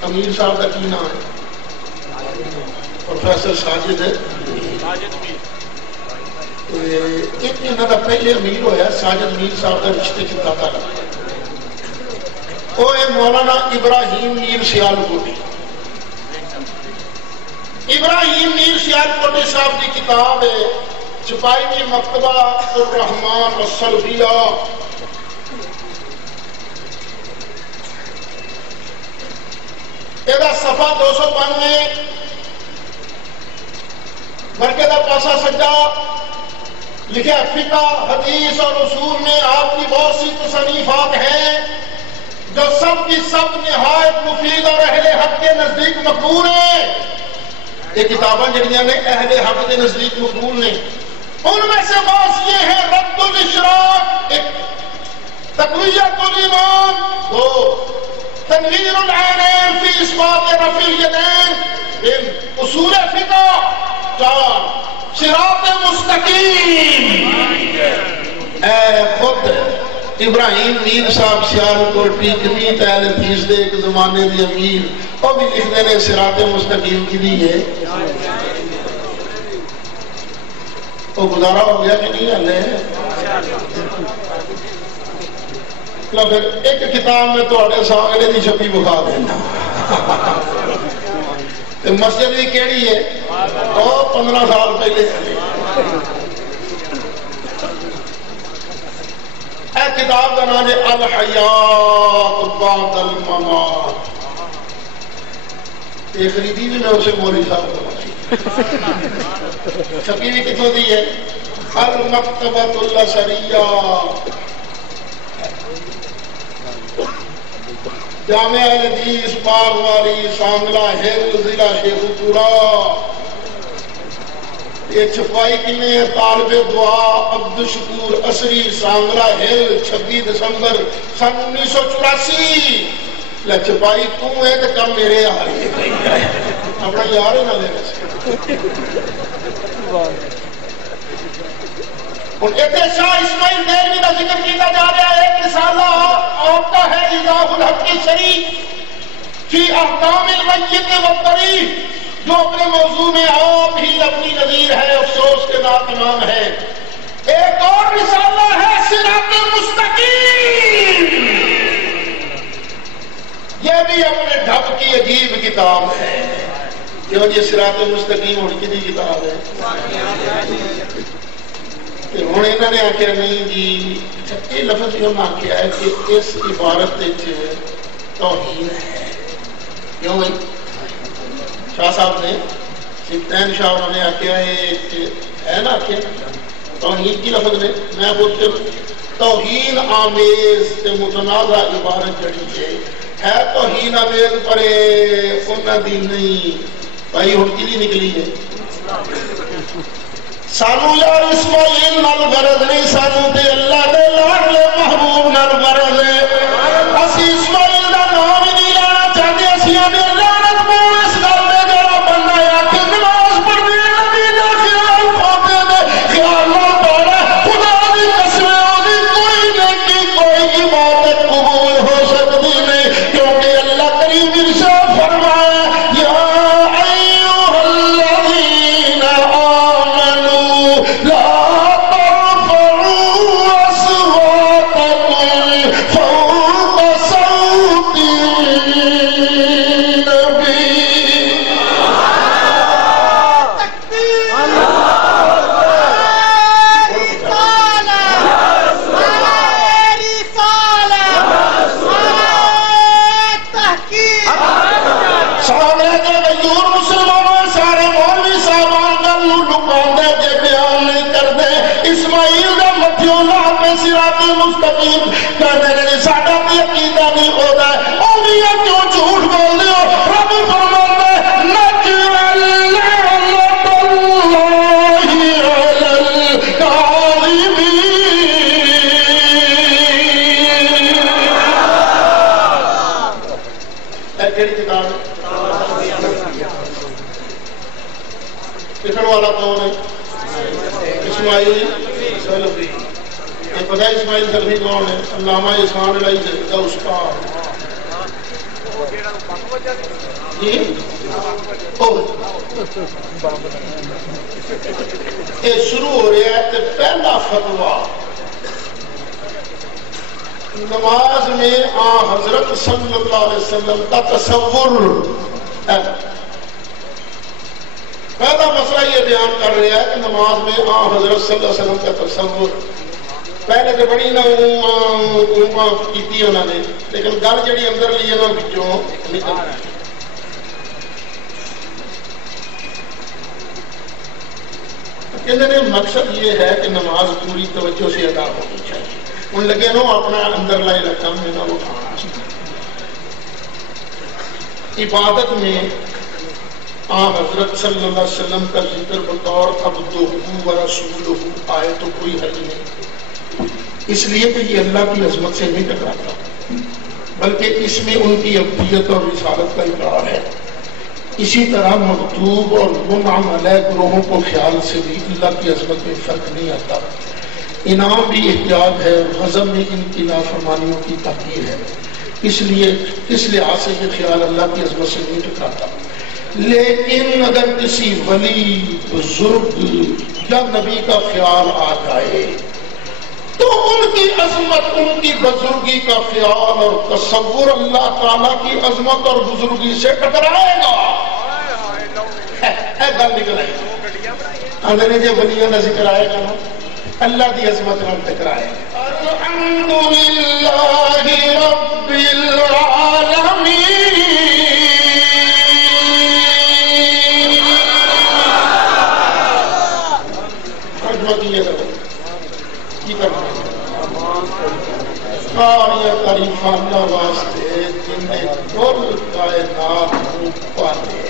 امیر صاحب کا کی نام ہے پروفیسر ساجد ایک انہوں کا پہلے امیر ہویا ساجد میر صاحب کا رشتے چکا تھا وہ ہے مولانا ابراہیم میر سیالکوٹی ابراہیم میر سیالکوٹی صاحب کی کتاب ہے چھپائی کی مکتبہ الرحمن والسلفیہ یہ صفحہ 292 مرکے کا پاسا سجا لکھا فقہ حدیث اور اصول میں آپ کی بہت سی تصنیفات ہیں جو سب کی سب نہایت مفید اور اہل حق کے نزدیک مقبول ہیں یہ کتابیں جڑیاں نے اہل حق کے نزدیک مقبول ہیں ان میں سے بات یہ ہے رد الاشراق ایک تقویت الایمان دو تنویر العینین فی اثبات رفع الیدین اصول فقہ چار صراط مستقیم اے خود ابراہیم میر صاحب سیالکوٹی جمعیت اہل حدیث دے ایک زمانے دی امیر وہ بھی لکھنے نے صراط مستقیم کی دی ہے وہ گزارا ہو گیا کہ نہیں ہلے پھر ایک کتاب میں تو سامنے دی چھپی بخا دینا مسجد بھی کیڑی ہے وہ 15 سال پہلے اے کتاب کا نام ہے الحیات بعد الممات یہ خریدی بھی میں اسے مولی صاحب کو چھپی بھی کتوں دی ہے المکتبۃ الاشریہ جامعہ حدیث باغواری سانگلہ ہل ضلع شیخوپورہ یہ چھپائی کنے طالب دعا عبدالشکور اسری سانگلہ ہل 26 دسمبر سن 1984 لے چھپائی تو ہے کہ کم میرے آ رہی ہے اپنا یار ہے نہ لینے سے اور ایک شاہ اسماعیل دہلوی کا ذکر کیا جا رہا ہے ایک رسالہ آپ کا ہے ایضاح الحق شریف فی احکام المیت والبری جو اپنے موضوع میں آپ ہی اپنی نظیر ہے افسوس کے ناتمام ہے ایک اور رسالہ ہے صراط مستقیم یہ بھی اپنے ڈھب کی عجیب کتاب ہے کیوں یہ صراط مستقیم اور کتنی کتاب ہے ہوں انہوں نے آخیا نہیں جی یہ لفظ یہ انہوں نے آخیا ہے کہ اس عبارت توہین ہے کیوں بھائی شاہ صاحب نے سفتین شاہ انہوں نے آخیا ہے نا آخیا توہین کی لفظ نے میں بولتے توہین آمیز تے متنازع عبارت جڑی ہے توہین آمیز پر انہوں دی نہیں بھائی ہوں کی نہیں نکلی ہے سانو یار اسماعیل نال غرض نہیں سانو دے اللہ دے لاڈلے محبوب نال غرض ہے اسی اسماعیل دا نام ہی نہیں لانا چاہتے اسی ہمیں لعنت پاؤ اس گل دے جڑا بندہ یا کہ نماز پڑھنے نبی دا خیال پاتے دے خیال نہ پڑھے خدا دی قسم دی کوئی نیکی کوئی عبادت قبول ہو سکتی نہیں کیونکہ اللہ کریم ارشاد فرمایا کہ غیور مسلمانوں سارے مولوی صاحبان گل لکاندے جے بیان نہیں کرتے اسماعیل دا مٹھیوں لا کے صراط مستقیم کہنے نے ساڈا تے عقیدہ نہیں ہوتا ہے او میاں کیوں جھوٹ بول دے ہو رب فرماتا ہے نجعل لعنت اللہ علی الکاذبین کیڑی کتاب ہے لکھن والا کون ہے اسماعیل سلفی یہ پتہ ہے اسماعیل سلفی کون ہے علامہ احسان علیہ کا استاد جی یہ شروع ہو رہا ہے کہ پہلا فتویٰ نماز میں حضرت صلی اللہ علیہ وسلم کا تصور ہے پہلا مسئلہ یہ بیان کر رہا ہے کہ نماز میں حضرت صلی اللہ علیہ وسلم کا تصور پہلے تو بڑی نہ کی انہوں نے لیکن گل جڑی اندر لی انہوں بچوں نکل کہتے ہیں مقصد یہ ہے کہ نماز پوری توجہ سے ادا ہونی چاہیے ان لگے نا اپنا اندر لائے رقم میں نہ اٹھانا عبادت میں حضرت صلی اللہ علیہ وسلم کا ذکر بطور عبدہ و رسولہ آئے تو کوئی حرج نہیں اس لیے کہ یہ اللہ کی عظمت سے نہیں ٹکراتا بلکہ اس میں ان کی عبدیت اور رسالت کا اقرار ہے اسی طرح مکتوب اور منعم علیہ گروہوں کو خیال سے بھی اللہ کی عظمت میں فرق نہیں آتا انعام بھی احتیاط ہے غضب میں ان کی نافرمانیوں کی تحقیر ہے اس لحاظ سے یہ خیال اللہ کی عظمت سے نہیں ٹکراتا لیکن اگر کسی ولی بزرگ یا نبی کا خیال آ جائے تو ان کی عظمت ان کی بزرگی کا خیال اور تصور اللہ تعالیٰ کی عظمت اور بزرگی سے ٹکرائے گا گل نکل آئی اندر جو ولیوں کا ذکر آئے گا نا اللہ کی عظمت نال ٹکرائے گا الحمدللہ رب العالمین ساری تعریف اللہ واسطے جن نے کل کائنات پالے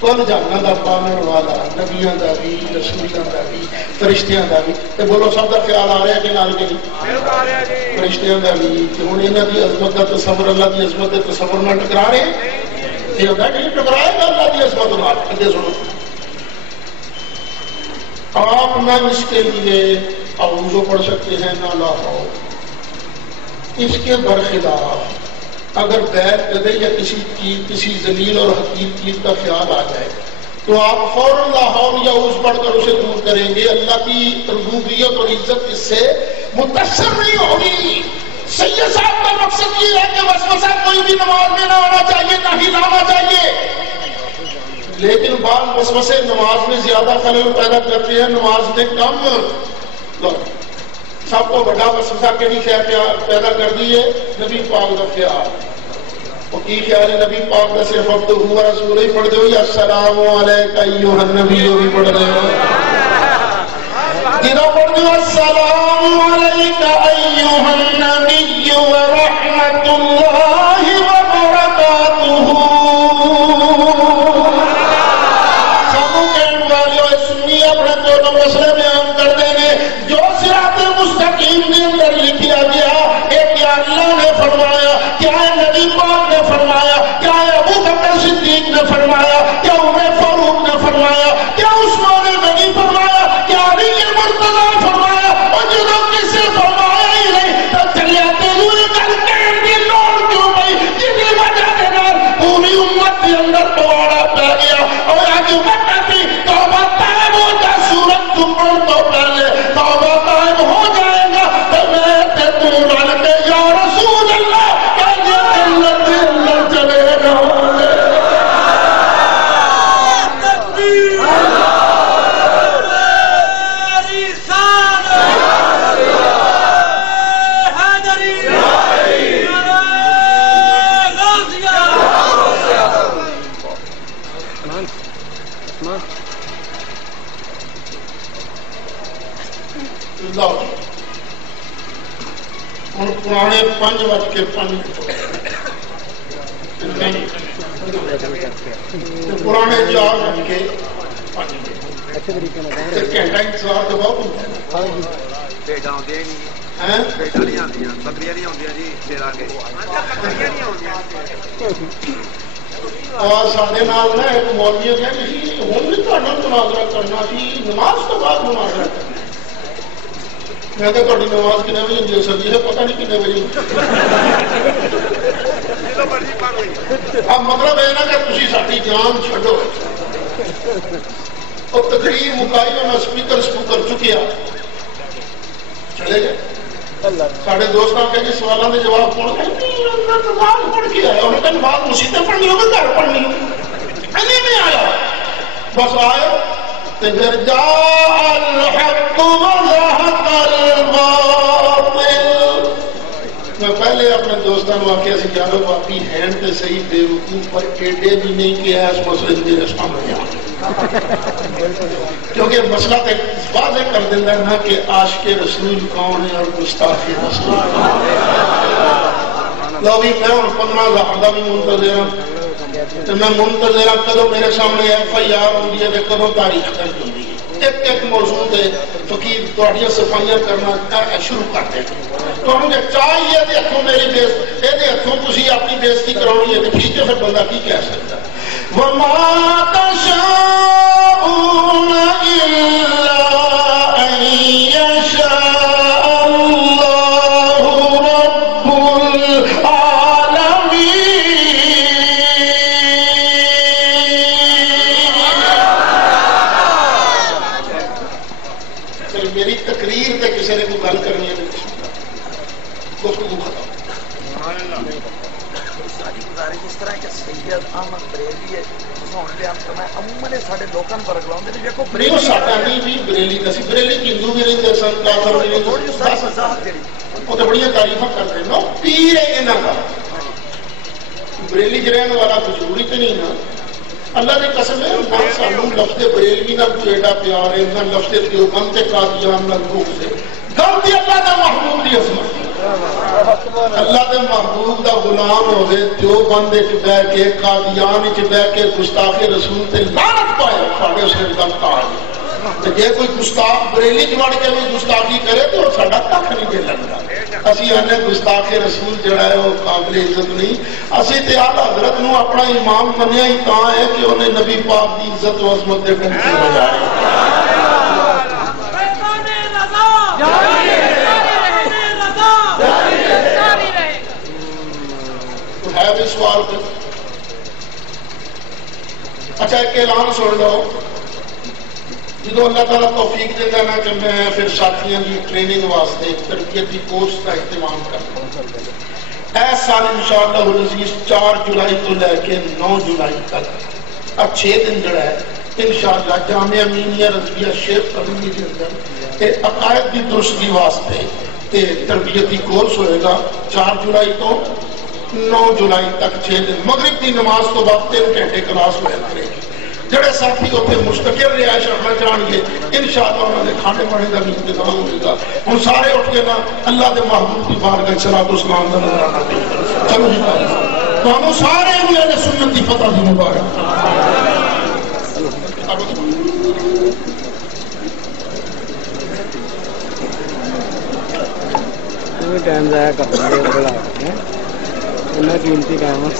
کل جہان کا پالن والا نبیاں کا بھی رسولاں کا بھی فرشتیاں کا بھی بولو سب کا خیال آ رہا ہے کہ نال کے فرشتیاں کا بھی ہوں یہاں کی عظمت کا تصور اللہ کی عظمت کے تصور نہ ٹکرا رہے یہ ہوتا ہے کہ ٹکرائے گا اللہ کی عظمت نال اگے سنو آپ نہ اس کے لیے اعوذ پڑھ سکتے ہیں نہ لا حول اس کے برخلاف اگر غیر قدر یا کسی ذلیل اور حقیر چیز کا خیال آ جائے تو آپ فوراً لا حول یا اعوذ پڑھ کر اسے دور کریں گے اللہ کی ربوبیت اور عزت اس سے متاثر نہیں ہوگی سید صاحب کا مقصد یہ ہے کہ وسوسہ کوئی بھی نماز میں نہ ہونا چاہیے نہ ہی لانا چاہیے لیکن بعض وسوسے نماز میں زیادہ خلل پیدا کرتے ہیں نماز میں کم سب کو بڑا وسوسہ کیڑی خیر پیدا کر دی ہے نبی پاک کا خیال وہ کی خیال ہے نبی پاک کا صرف عبدہ و رسول ہی پڑھ دو یا السلام علیکہ ایھا النبی بھی پڑھ دو جنہوں پڑھ دو السلام علیکہ ایھا النبی ورحمت اللہ وبرکاتہ اپنے دونوں مسئلے بیان کر دیں گے جو صراط مستقیم کے اندر لکھا گیا کیا اللہ نے فرمایا کیا نبی پاک نے فرمایا کیا ابو بکر صدیق نے فرمایا کیا عمر فاروق نے فرمایا کیا عثمان غنی فرمایا کیا علی مرتضی فرمایا اور جنہوں کسے فرمایا ہی نہیں تو چلیاتے ہوئے کر کے لوڑ کیوں نہیں جنہی وجہ کے نال پوری امت کے اندر پوارا پہ گیا اور آج امت کی توبہ سورت تمہر تو پہلے توبہ قائم ہو جائے گا تو میں تے تو رل کے یا رسول اللہ کہنے اللہ چلے گا تکبیر میری شان حیدری غوثیہ ہوں پرانے 5:05 پرانے 4:05 گھنٹہ انتظار تو بہت سارے نا ایک مولوی کہ ہوں بھی مناظرہ کرنا سی نماز تو بعد مناظرہ کرنا میں کہ تاری نماز کنے بجے ہوتی ہے سر جی پتا نہیں کنے بجے اب مطلب یہ نا کہ تھی ساری جان چھڈو اور تقریر مکائی میں سپیکر سپوکر چکیا چلے گئے سارے دوست کہ جی سوالوں کے جواب کون نماز پڑھ کے آیا انہوں نے نماز مسیطیں پڑھنی ہوگی گھر پڑھنی ہوگی میں آیا بس آیا پھر جا الحق وزهق الباطل میں پہلے اپنے دوستوں کو آخیا سی یارو باقی ہیں تو صحیح بے وقوف پر ایڈے بھی نہیں کہ اس مسئلے میرے سامنے آ کیونکہ مسئلہ تو واضح کر دینا نا کہ عاشق رسول کون ہے اور گستاخ رسول کون ہے لو بھی میں ہوں 15 زہردہ بھی منتظر ہوں میں منتظر ہوں کدو میرے سامنے ایف آئی آر ہوتی ہے کدو تاریخ درج ہوتی ہے ایک موضوع ہے فقیر تھوڑی صفائیاں کرنا شروع کر دیں تو مجھے چاہیے ہاتھوں میری بےزتی یہ ہاتھوں تھی اپنی بےزتی کرانی ہے ٹھیک ہے پھر بندہ کی کہہ سکتا ہے وَمَا تَشَاءُونَ إِلَّا أَن يَشَاءَ اللَّهُ رَبُّ الْعَالَمِينَ میری تقریر تے کسی نے کوئی گل کرنی ہے گفتگو ختم ساری گزارش اس طرح کہ سید احمد بریلی ہے عموماً سارے لوگوں پر اگلاؤں دیکھو بریلی ساڈا نہیں بھی بریلی دسی بریلی ہندو بھی رہتے سن کافر بھی رہتے وہ تو بڑی تعریفاں کرتے ہیں نا پیر ہے انہاں کا بریلی چ رہن والا کوئی ضروری تو نہیں نا اللہ نے قسم ہے نہ سانوں لفظ بریلوی نہ کوئی ایڈا پیار ہے نہ لفظ دیوبند تے قادیان نہ روح سے غلطی اللہ دا محبوب دی عظمت اللہ دے محبوب دا غلام ہوئے دیوبند وچ بیٹھ کے قادیان وچ بیٹھ کے گستاخی رسول تے لعنت پائے ساڈے سر دا تاج جے کوئی گستاخ بریلی چ وڑ کے بھی گستاخی کرے تو ساڈا ککھ نہیں دے لگدا اسی آنے گستاخ رسول جڑا ہے وہ قابل عزت نہیں اسی تے آل حضرت نو اپنا امام منیا ہی تاں ہے کہ انہیں نبی پاک دی عزت و عظمت دے ڈنکے بجائے ہے بھی سوال پہ اچھا ایک اعلان سن لو جدو اللہ تعالیٰ توفیق دیتا نا کہ میں پھر ساتھیاں کی ٹریننگ واسطے تربیتی کورس کا اہتمام کرتا ہوں اس سال انشاءاللہ العزیز 4 جولائی تو لے کے 9 جولائی تک اب 6 دن جڑا ہے انشاءاللہ جامعہ امینیہ رضویہ شیخ قدومی کے اندر عقائد کی درستگی واسطے تربیتی کورس ہوئے گا 4 جولائی تو 9 جولائی تک 6 دن مغرب کی نماز تو بعد 3 گھنٹے کلاس ہوئے کرے گی جڑے ساتھی اتنے مستقل رہائش رکھنا چاہن گے انشاءاللہ انہوں نے کھانے پانے کا بھی انتظام ہوئے گا ہوں سارے اٹھ کے نا اللہ کے محبوب کی بارگاہ صلاۃ و سلام کا نظرانہ دیں چلو جی تو سارے اہل سنت کی فتح دی مبارک ٹائم ضائع کر دیں گے بلا اتنا قیمتی کام ہے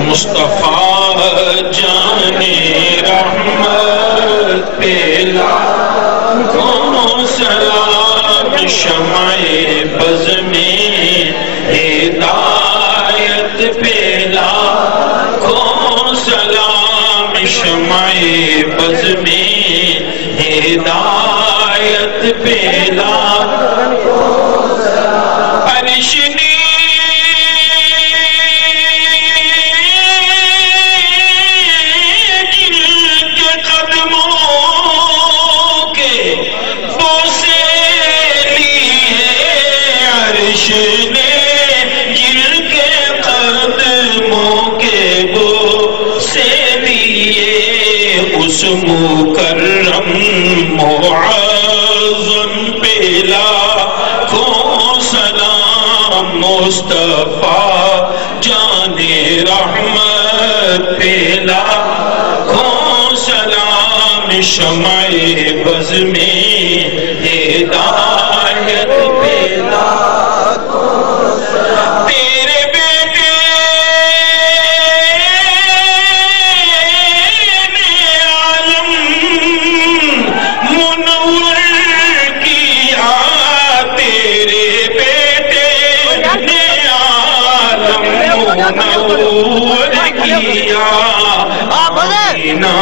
مصطفیٰ جان رحمت پہ لاکھوں سلام شمع بز میں ہدایت پہ لاکھوں سلام شمع بز میں ہدایت پہ لاکھوں پریشنی نے مصطفیٰ جان رحمت پہ لاکھوں سلام شمع بز میں ہدایت پہ لاکھوں سلام تیرے بیٹے نے عالم منور کیا تیرے بیٹے نے عالم منور کیا آمینہ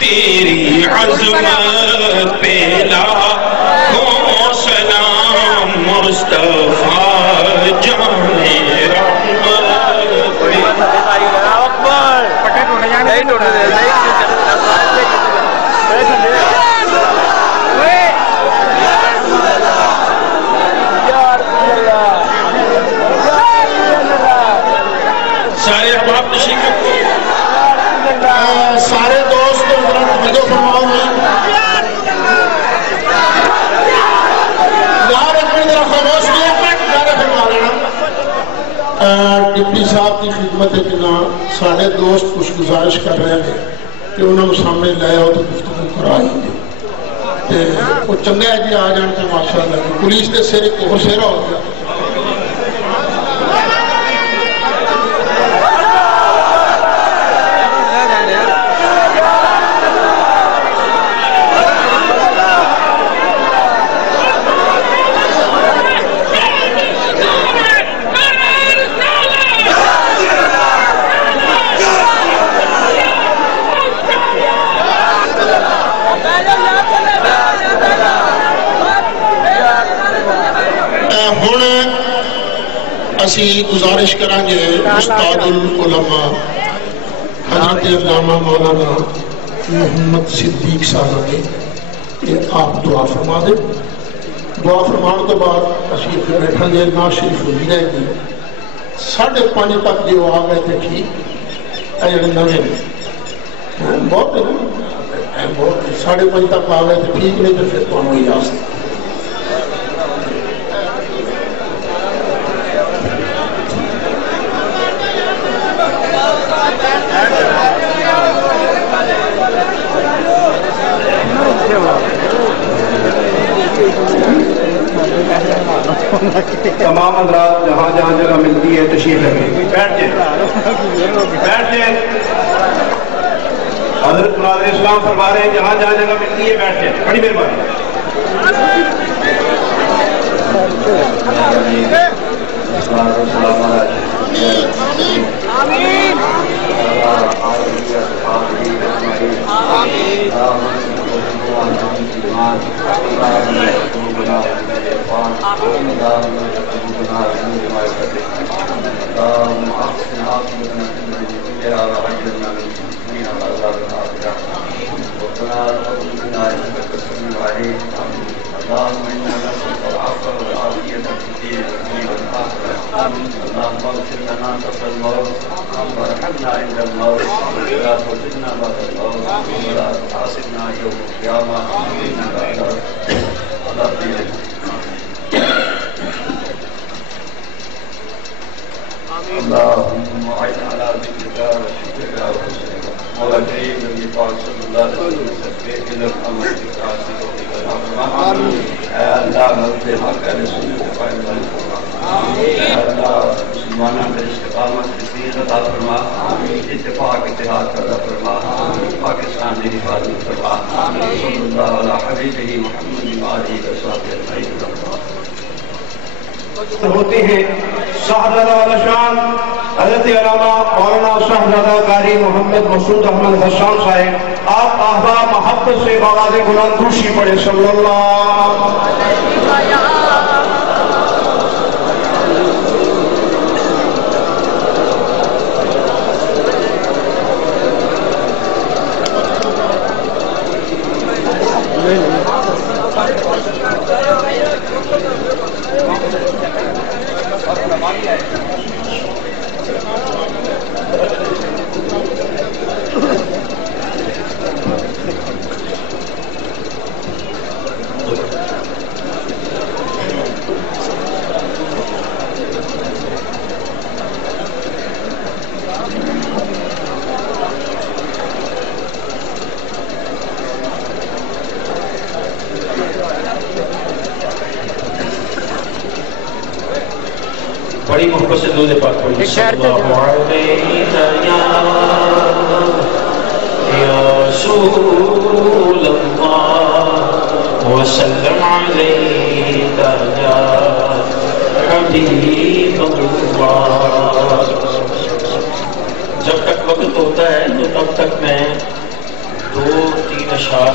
تیری عظمت پہ لاکھوں سلام مصطفیٰ جان رحمت پہ سارے احباب تشریف رکھو سارے دوست توجہ فرماؤ یار اپنی طرح خاموش فرما لینا ڈپٹی صاحب کی خدمت سارے دوست کچھ گزارش کر رہے ہیں کہ انہوں نے سامنے لے آؤ تو گفتگو کرائی وہ چنگا ہے جی آ جان کے ماشاء اللہ پولیس کے سر ایک اور سیرا ہو گیا اسی گزارش کریں گے استاد العلماء حضرت علامہ مولانا محمد صدیق صاحب نے کہ آپ دعا فرما دیں دعا فرمان تو بعد اسی پھر بیٹھا گے نا شریف ہوئی رہے گی 5:30 تک جو آ گئے تھے ٹھیک ہے نویں بہت 5:30 تک آ گئے تھے ٹھیک نہیں تو پھر تو ہم اجازت تمام حضرات جہاں جہاں جگہ ملتی ہے تشریف رکھیں بیٹھ جائیں حضرت ناظر اسلام فرما رہے ہیں جہاں جہاں جگہ ملتی ہے بیٹھ جائیں بڑی مہربانی اللهم إنا نسألك العفو والعافية في الدين والآخرة اللهم اغفر لنا قبل الموت وارحمنا عند الموت ولا تخزنا بعد الموت ولا تحاسبنا يوم القيامة إنك على دينك اللهم أعن على ذكرك وشكرك وحسنك مولا كريم نبي پاک صلی اللہ علیہ وسلم سے بہتر عمل کی کاشی کو اے اللہ مرد حق علیہ سنت قائم فرما اے اللہ مسلمانوں کے استقامت کی عطا فرما اتفاق اتحاد پیدا فرما پاکستان کی حفاظت فرما صلی اللہ علیہ حبیبہ محمد وآلہ وصحبہ اجمعین ہوتے ہیں شاہزادہ والا شان حضرت علامہ مولانا شاہزادہ قاری محمد مسعود احمد حسان صاحب آپ احباب محبت سے آواز بلند دوشی پڑھے صلی اللہ بڑی محبت سے درود پاک پڑھیے صلی اللہ علیہ یا رسول اللہ وسلم علیہ یا حبیب اللہ. جب تک وقت ہوتا ہے تو تب تک میں 2-3 اشعار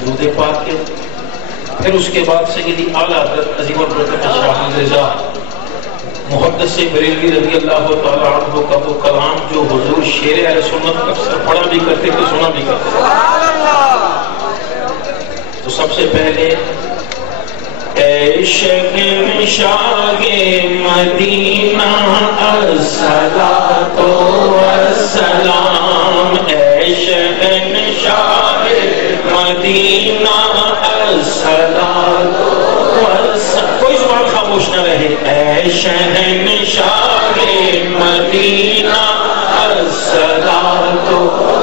درود پاک کے، پھر اس کے بعد سیدی اعلیٰ حضرت عظیم البرکت شاہ رضا محدث بریلوی رضی اللہ تعالیٰ عنہ کا وہ کلام جو حضور شیر اہل سنت اکثر پڑھا بھی کرتے تھے، سنا بھی کرتے تھے. تو سب سے پہلے اے شہنشاہ مدینہ الصلاۃ والسلام، اے شہنشاہ مدینہ الصلاۃ والسلام. کوئی زبان خاموش نہ رہے. اے شہنشاہ مدینہ الصلاۃ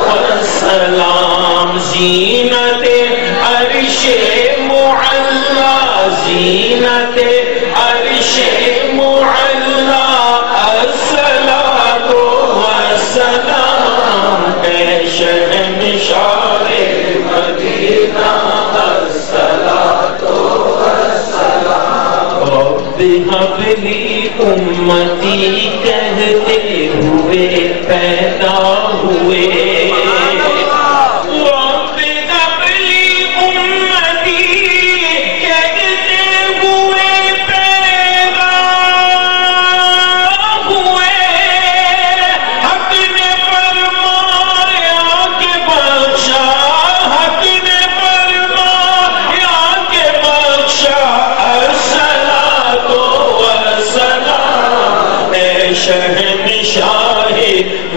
والسلام، زینت عرش معلا، زینت عرش معلا الصلاۃ والسلام، اے شہنشاہ مدینہ الصلاۃ والسلام. رب هب لی امتی کہتے ہوئے پیدا ہوئے،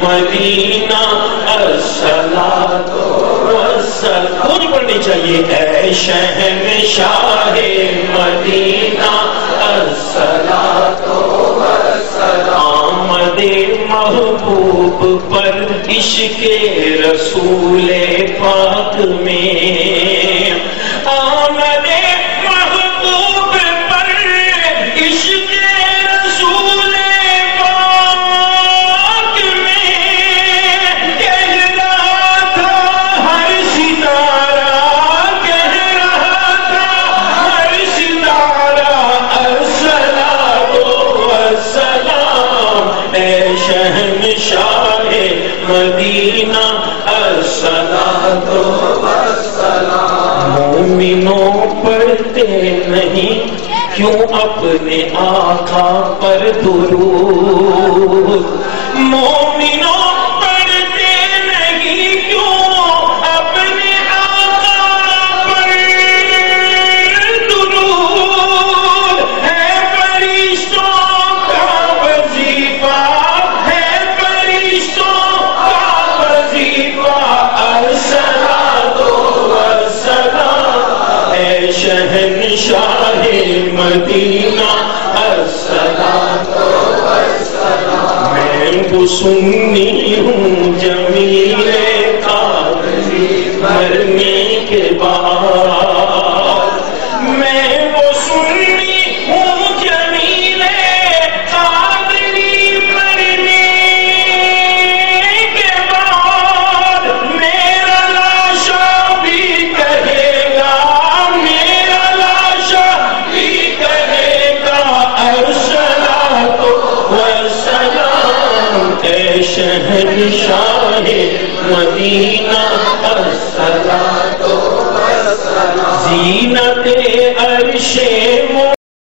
مدینہ الصلاۃ والسلام. خود پڑھنی چاہیے. اے شہنشاہ مدینہ الصلاۃ والسلام، آمد محبوب پر عشق رسول پاک میں، آمد محبوب پر عشق رسول مدینہ الصلاۃ والسلام. مومنوں پڑھتے نہیں کیوں اپنے آقا پر درود، مومنوں پڑھتے نہیں کیوں اپنے آقا پر درود، ہے فرشتوں کا وظیفہ، ہے فرشتوں الصلاۃ والسلام، اے شہنشاہ مدینہ الصلاۃ والسلام. میں وہ سنی ہوں جمیل قادری مرنے کے بعد، میں وہ سنی ہوں جمیل قادری مرنے کے بعد، میرا لاشا بھی کہے گا، میرا لاشا بھی کہے گا الصلاۃ والسلام، اے شہنشاہ مدینہ الصلاۃ والسلام. زینت عرش